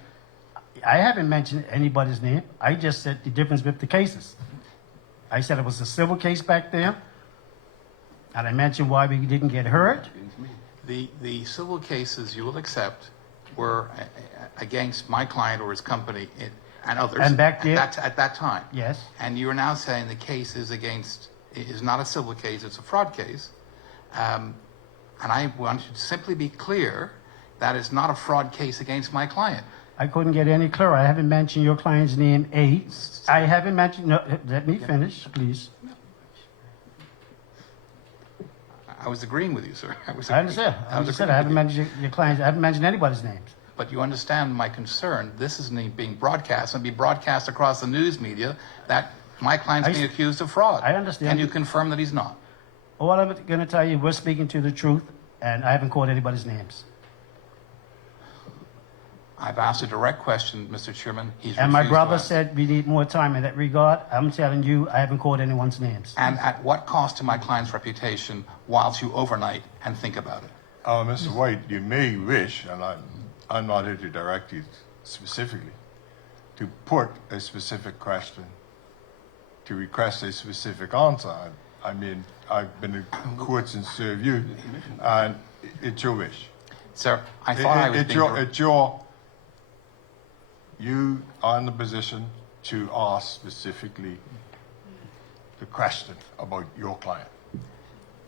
I haven't mentioned anybody's name. I just said the difference with the cases. I said it was a civil case back there, and I mentioned why we didn't get hurt. The civil cases you will accept were against my client or his company and others. And back there, at that time. yes. And you are now saying the case is not a civil case, it's a fraud case. And I want you to simply be clear that it's not a fraud case against my client. I couldn't get any clearer. I haven't mentioned your client's name, A. I haven't mentioned, no, let me finish, please. I was agreeing with you, sir. I understand. I understand. I haven't mentioned your clients. I haven't mentioned anybody's names. But you understand my concern. This is being broadcast and be broadcast across the news media that my client's being accused of fraud. I understand. Can you confirm that he's not? All I'm going to tell you, we're speaking to the truth, and I haven't called anybody's names. I've asked a direct question, Mr. Chairman. He's And my refused to brother answer. said we need more time in that regard. I'm telling you, I haven't called anyone's names. And at what cost to my client's reputation whilst you overnight and think about it? Mr. White, you may wish, and I'm not here to direct you specifically, to put a specific question, to request a specific answer. I mean, I've been in courts and served you, and it's your wish. Sir, I thought I was You are in the position to ask specifically the question about your client.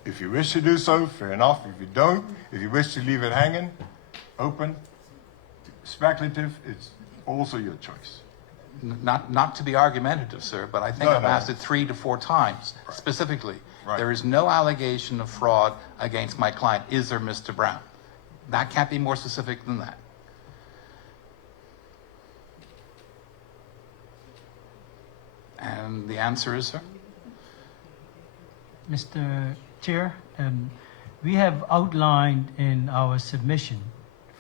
If you wish to do so, fair enough. If you don't, if you wish to leave it hanging, open, speculative, it's also your choice. Not to be argumentative, sir, but I think I've asked it 3 to 4 times specifically. Right. There is no allegation of fraud against my client, is there, Mr. Brown? That can't be more specific than that. And the answer is, sir? Mr. Chair, We have outlined in our submission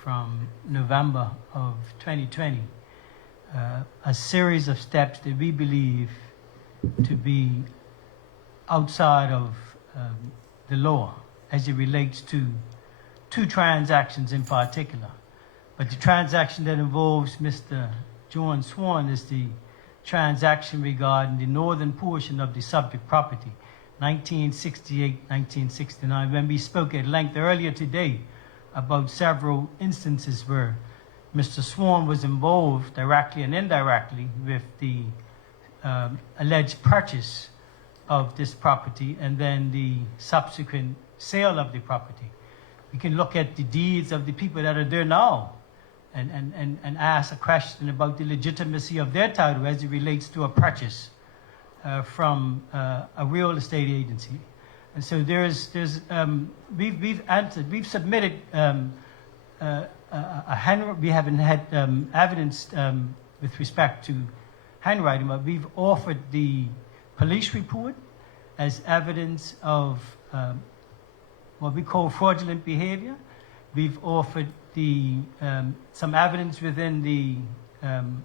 from November of 2020 a series of steps that we believe to be outside of the law as it relates to two transactions in particular. But the transaction that involves Mr. John Swan is the transaction regarding the northern portion of the subject property, 1968-1969. When we spoke at length earlier today about several instances where Mr. Swan was involved directly and indirectly with the alleged purchase of this property and then the subsequent sale of the property. We can look at the deeds of the people that are there now and ask a question about the legitimacy of their title as it relates to a purchase from a real estate agency. And so we've submitted we haven't had evidence with respect to handwriting, but we've offered the police report as evidence of what we call fraudulent behavior. We've offered some evidence within the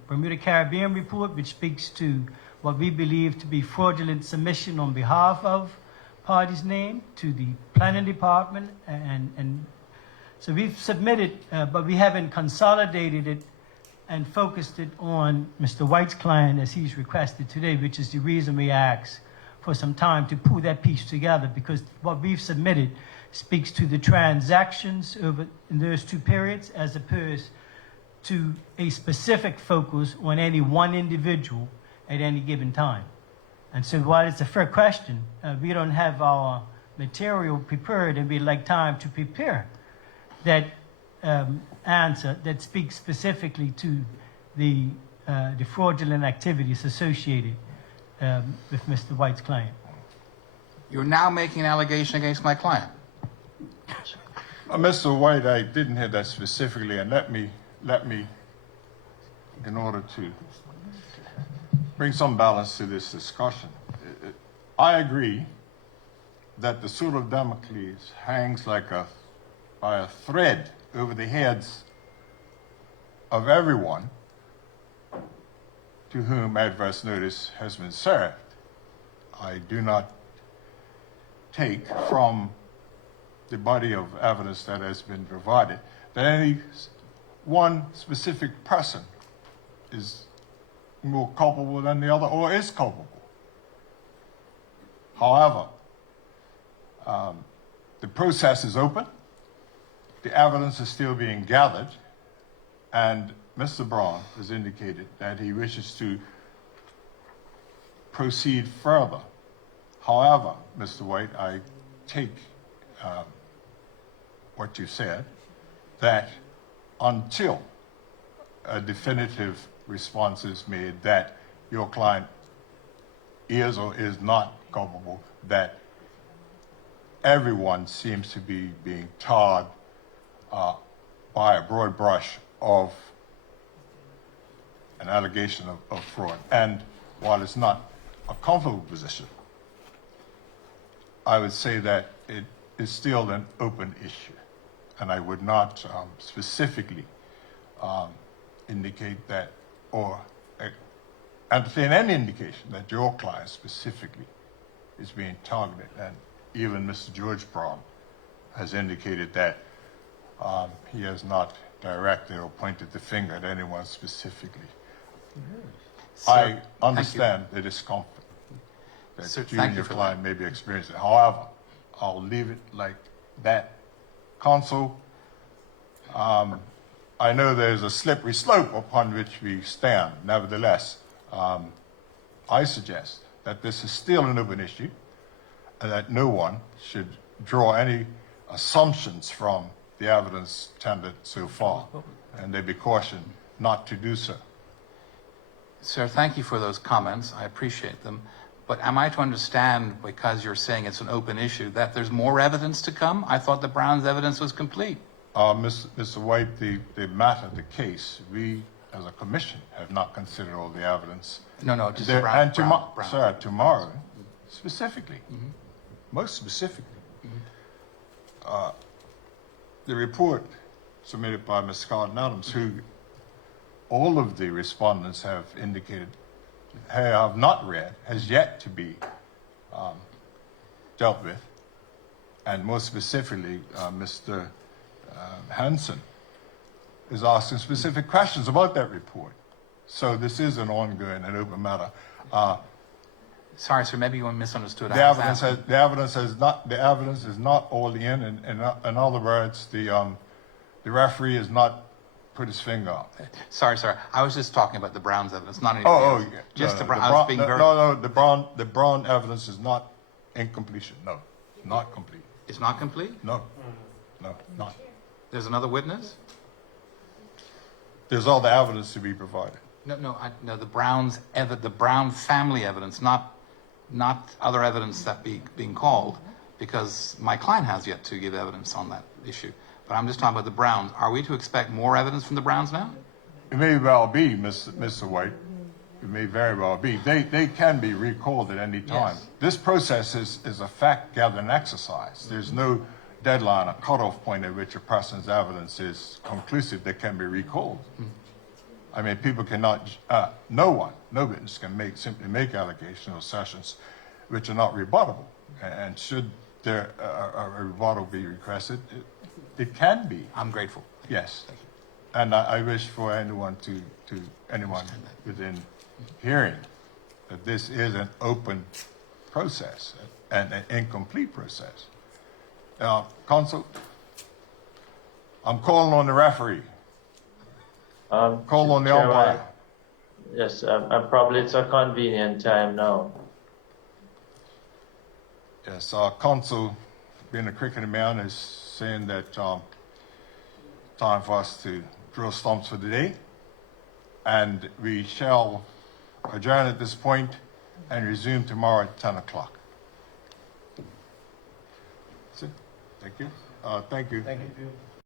Bermuda Caribbean report, which speaks to what we believe to be fraudulent submission on behalf of parties named to the planning department. And so we've submitted, but we haven't consolidated it and focused it on Mr. White's client as he's requested today, which is the reason we asked for some time to pull that piece together, because what we've submitted speaks to the transactions over in those two periods as opposed to a specific focus on any one individual at any given time. And so while it's a fair question, we don't have our material prepared, and we'd like time to prepare that answer that speaks specifically to the fraudulent activities associated with Mr. White's client. You're now making an allegation against my client. Mr. White, I didn't hear that specifically, and let me, in order to bring some balance to this discussion, I agree that the sword of Damocles hangs by a thread over the heads of everyone to whom adverse notice has been served. I do not take from the body of evidence that has been provided that any one specific person is more culpable than the other or is culpable. However, the process is open, the evidence is still being gathered, and Mr. Brown has indicated that he wishes to proceed further. However, Mr. White, I take what you said, that until a definitive response is made that your client is or is not culpable, that everyone seems to be being tarred by a broad brush of an allegation of fraud. And while it's not a comfortable position, I would say that it is still an open issue. And I would not specifically indicate that or entertain any indication that your client specifically is being targeted. And even Mr. George Brown has indicated that he has not directed or pointed the finger at anyone specifically. Sir, I understand the discomfort that Sir, you and your client may be experiencing. However, I'll leave it like that. Counsel, I know there's a slippery slope upon which we stand. Nevertheless, I suggest that this is still an open issue and that no one should draw any assumptions from the evidence tendered so far, and they be cautioned not to do so. Sir, thank you for those comments. I appreciate them. But am I to understand, because you're saying it's an open issue, that there's more evidence to come? I thought the Brown's evidence was complete. Mr. White, the matter, the case, we as a commission have not considered all the evidence. No, just There- Brown. and tomorrow, Brown. sir, tomorrow, specifically, most specifically, the report submitted by Ms. Carlton Adams, who all of the respondents have indicated have not read, has yet to be dealt with, and more specifically, Mr. Hansen is asking specific questions about that report. So this is an ongoing and open matter. Sorry, sir, maybe you misunderstood. The evidence is not all in. In other words, the referee has not put his finger on it. Sorry, sir. I was just talking about the Brown's evidence, not anything else. Yeah. Just No, the Brown. I was being very. No, the Brown evidence is not in completion. No, not complete. It's not complete? No, not. There's another witness? There's all the evidence to be provided. No, the Brown family evidence, not other evidence that being called, because my client has yet to give evidence on that issue. But I'm just talking about the Browns. Are we to expect more evidence from the Browns now? It may well be, Mr. White. It may very well be. They can be recalled at any time. Yes. This process is a fact-gathering exercise. There's no deadline, a cutoff point at which a person's evidence is conclusive that can be recalled. I mean, people cannot, no witness can simply make allegations or assertions which are not rebuttable. And should there a rebuttal be requested, it can be. I'm grateful. Yes. And I wish for anyone anyone within hearing that this is an open process and an incomplete process. Counsel, I'm calling on the referee. Call on the Chairman, umpire. Yes, probably it's a convenient time now. Yes, counsel, being a cricketing man, is saying that time for us to drill stumps for the day, and we shall adjourn at this point and resume tomorrow at 10 o'clock. That's it. Thank you. Thank you. Thank you.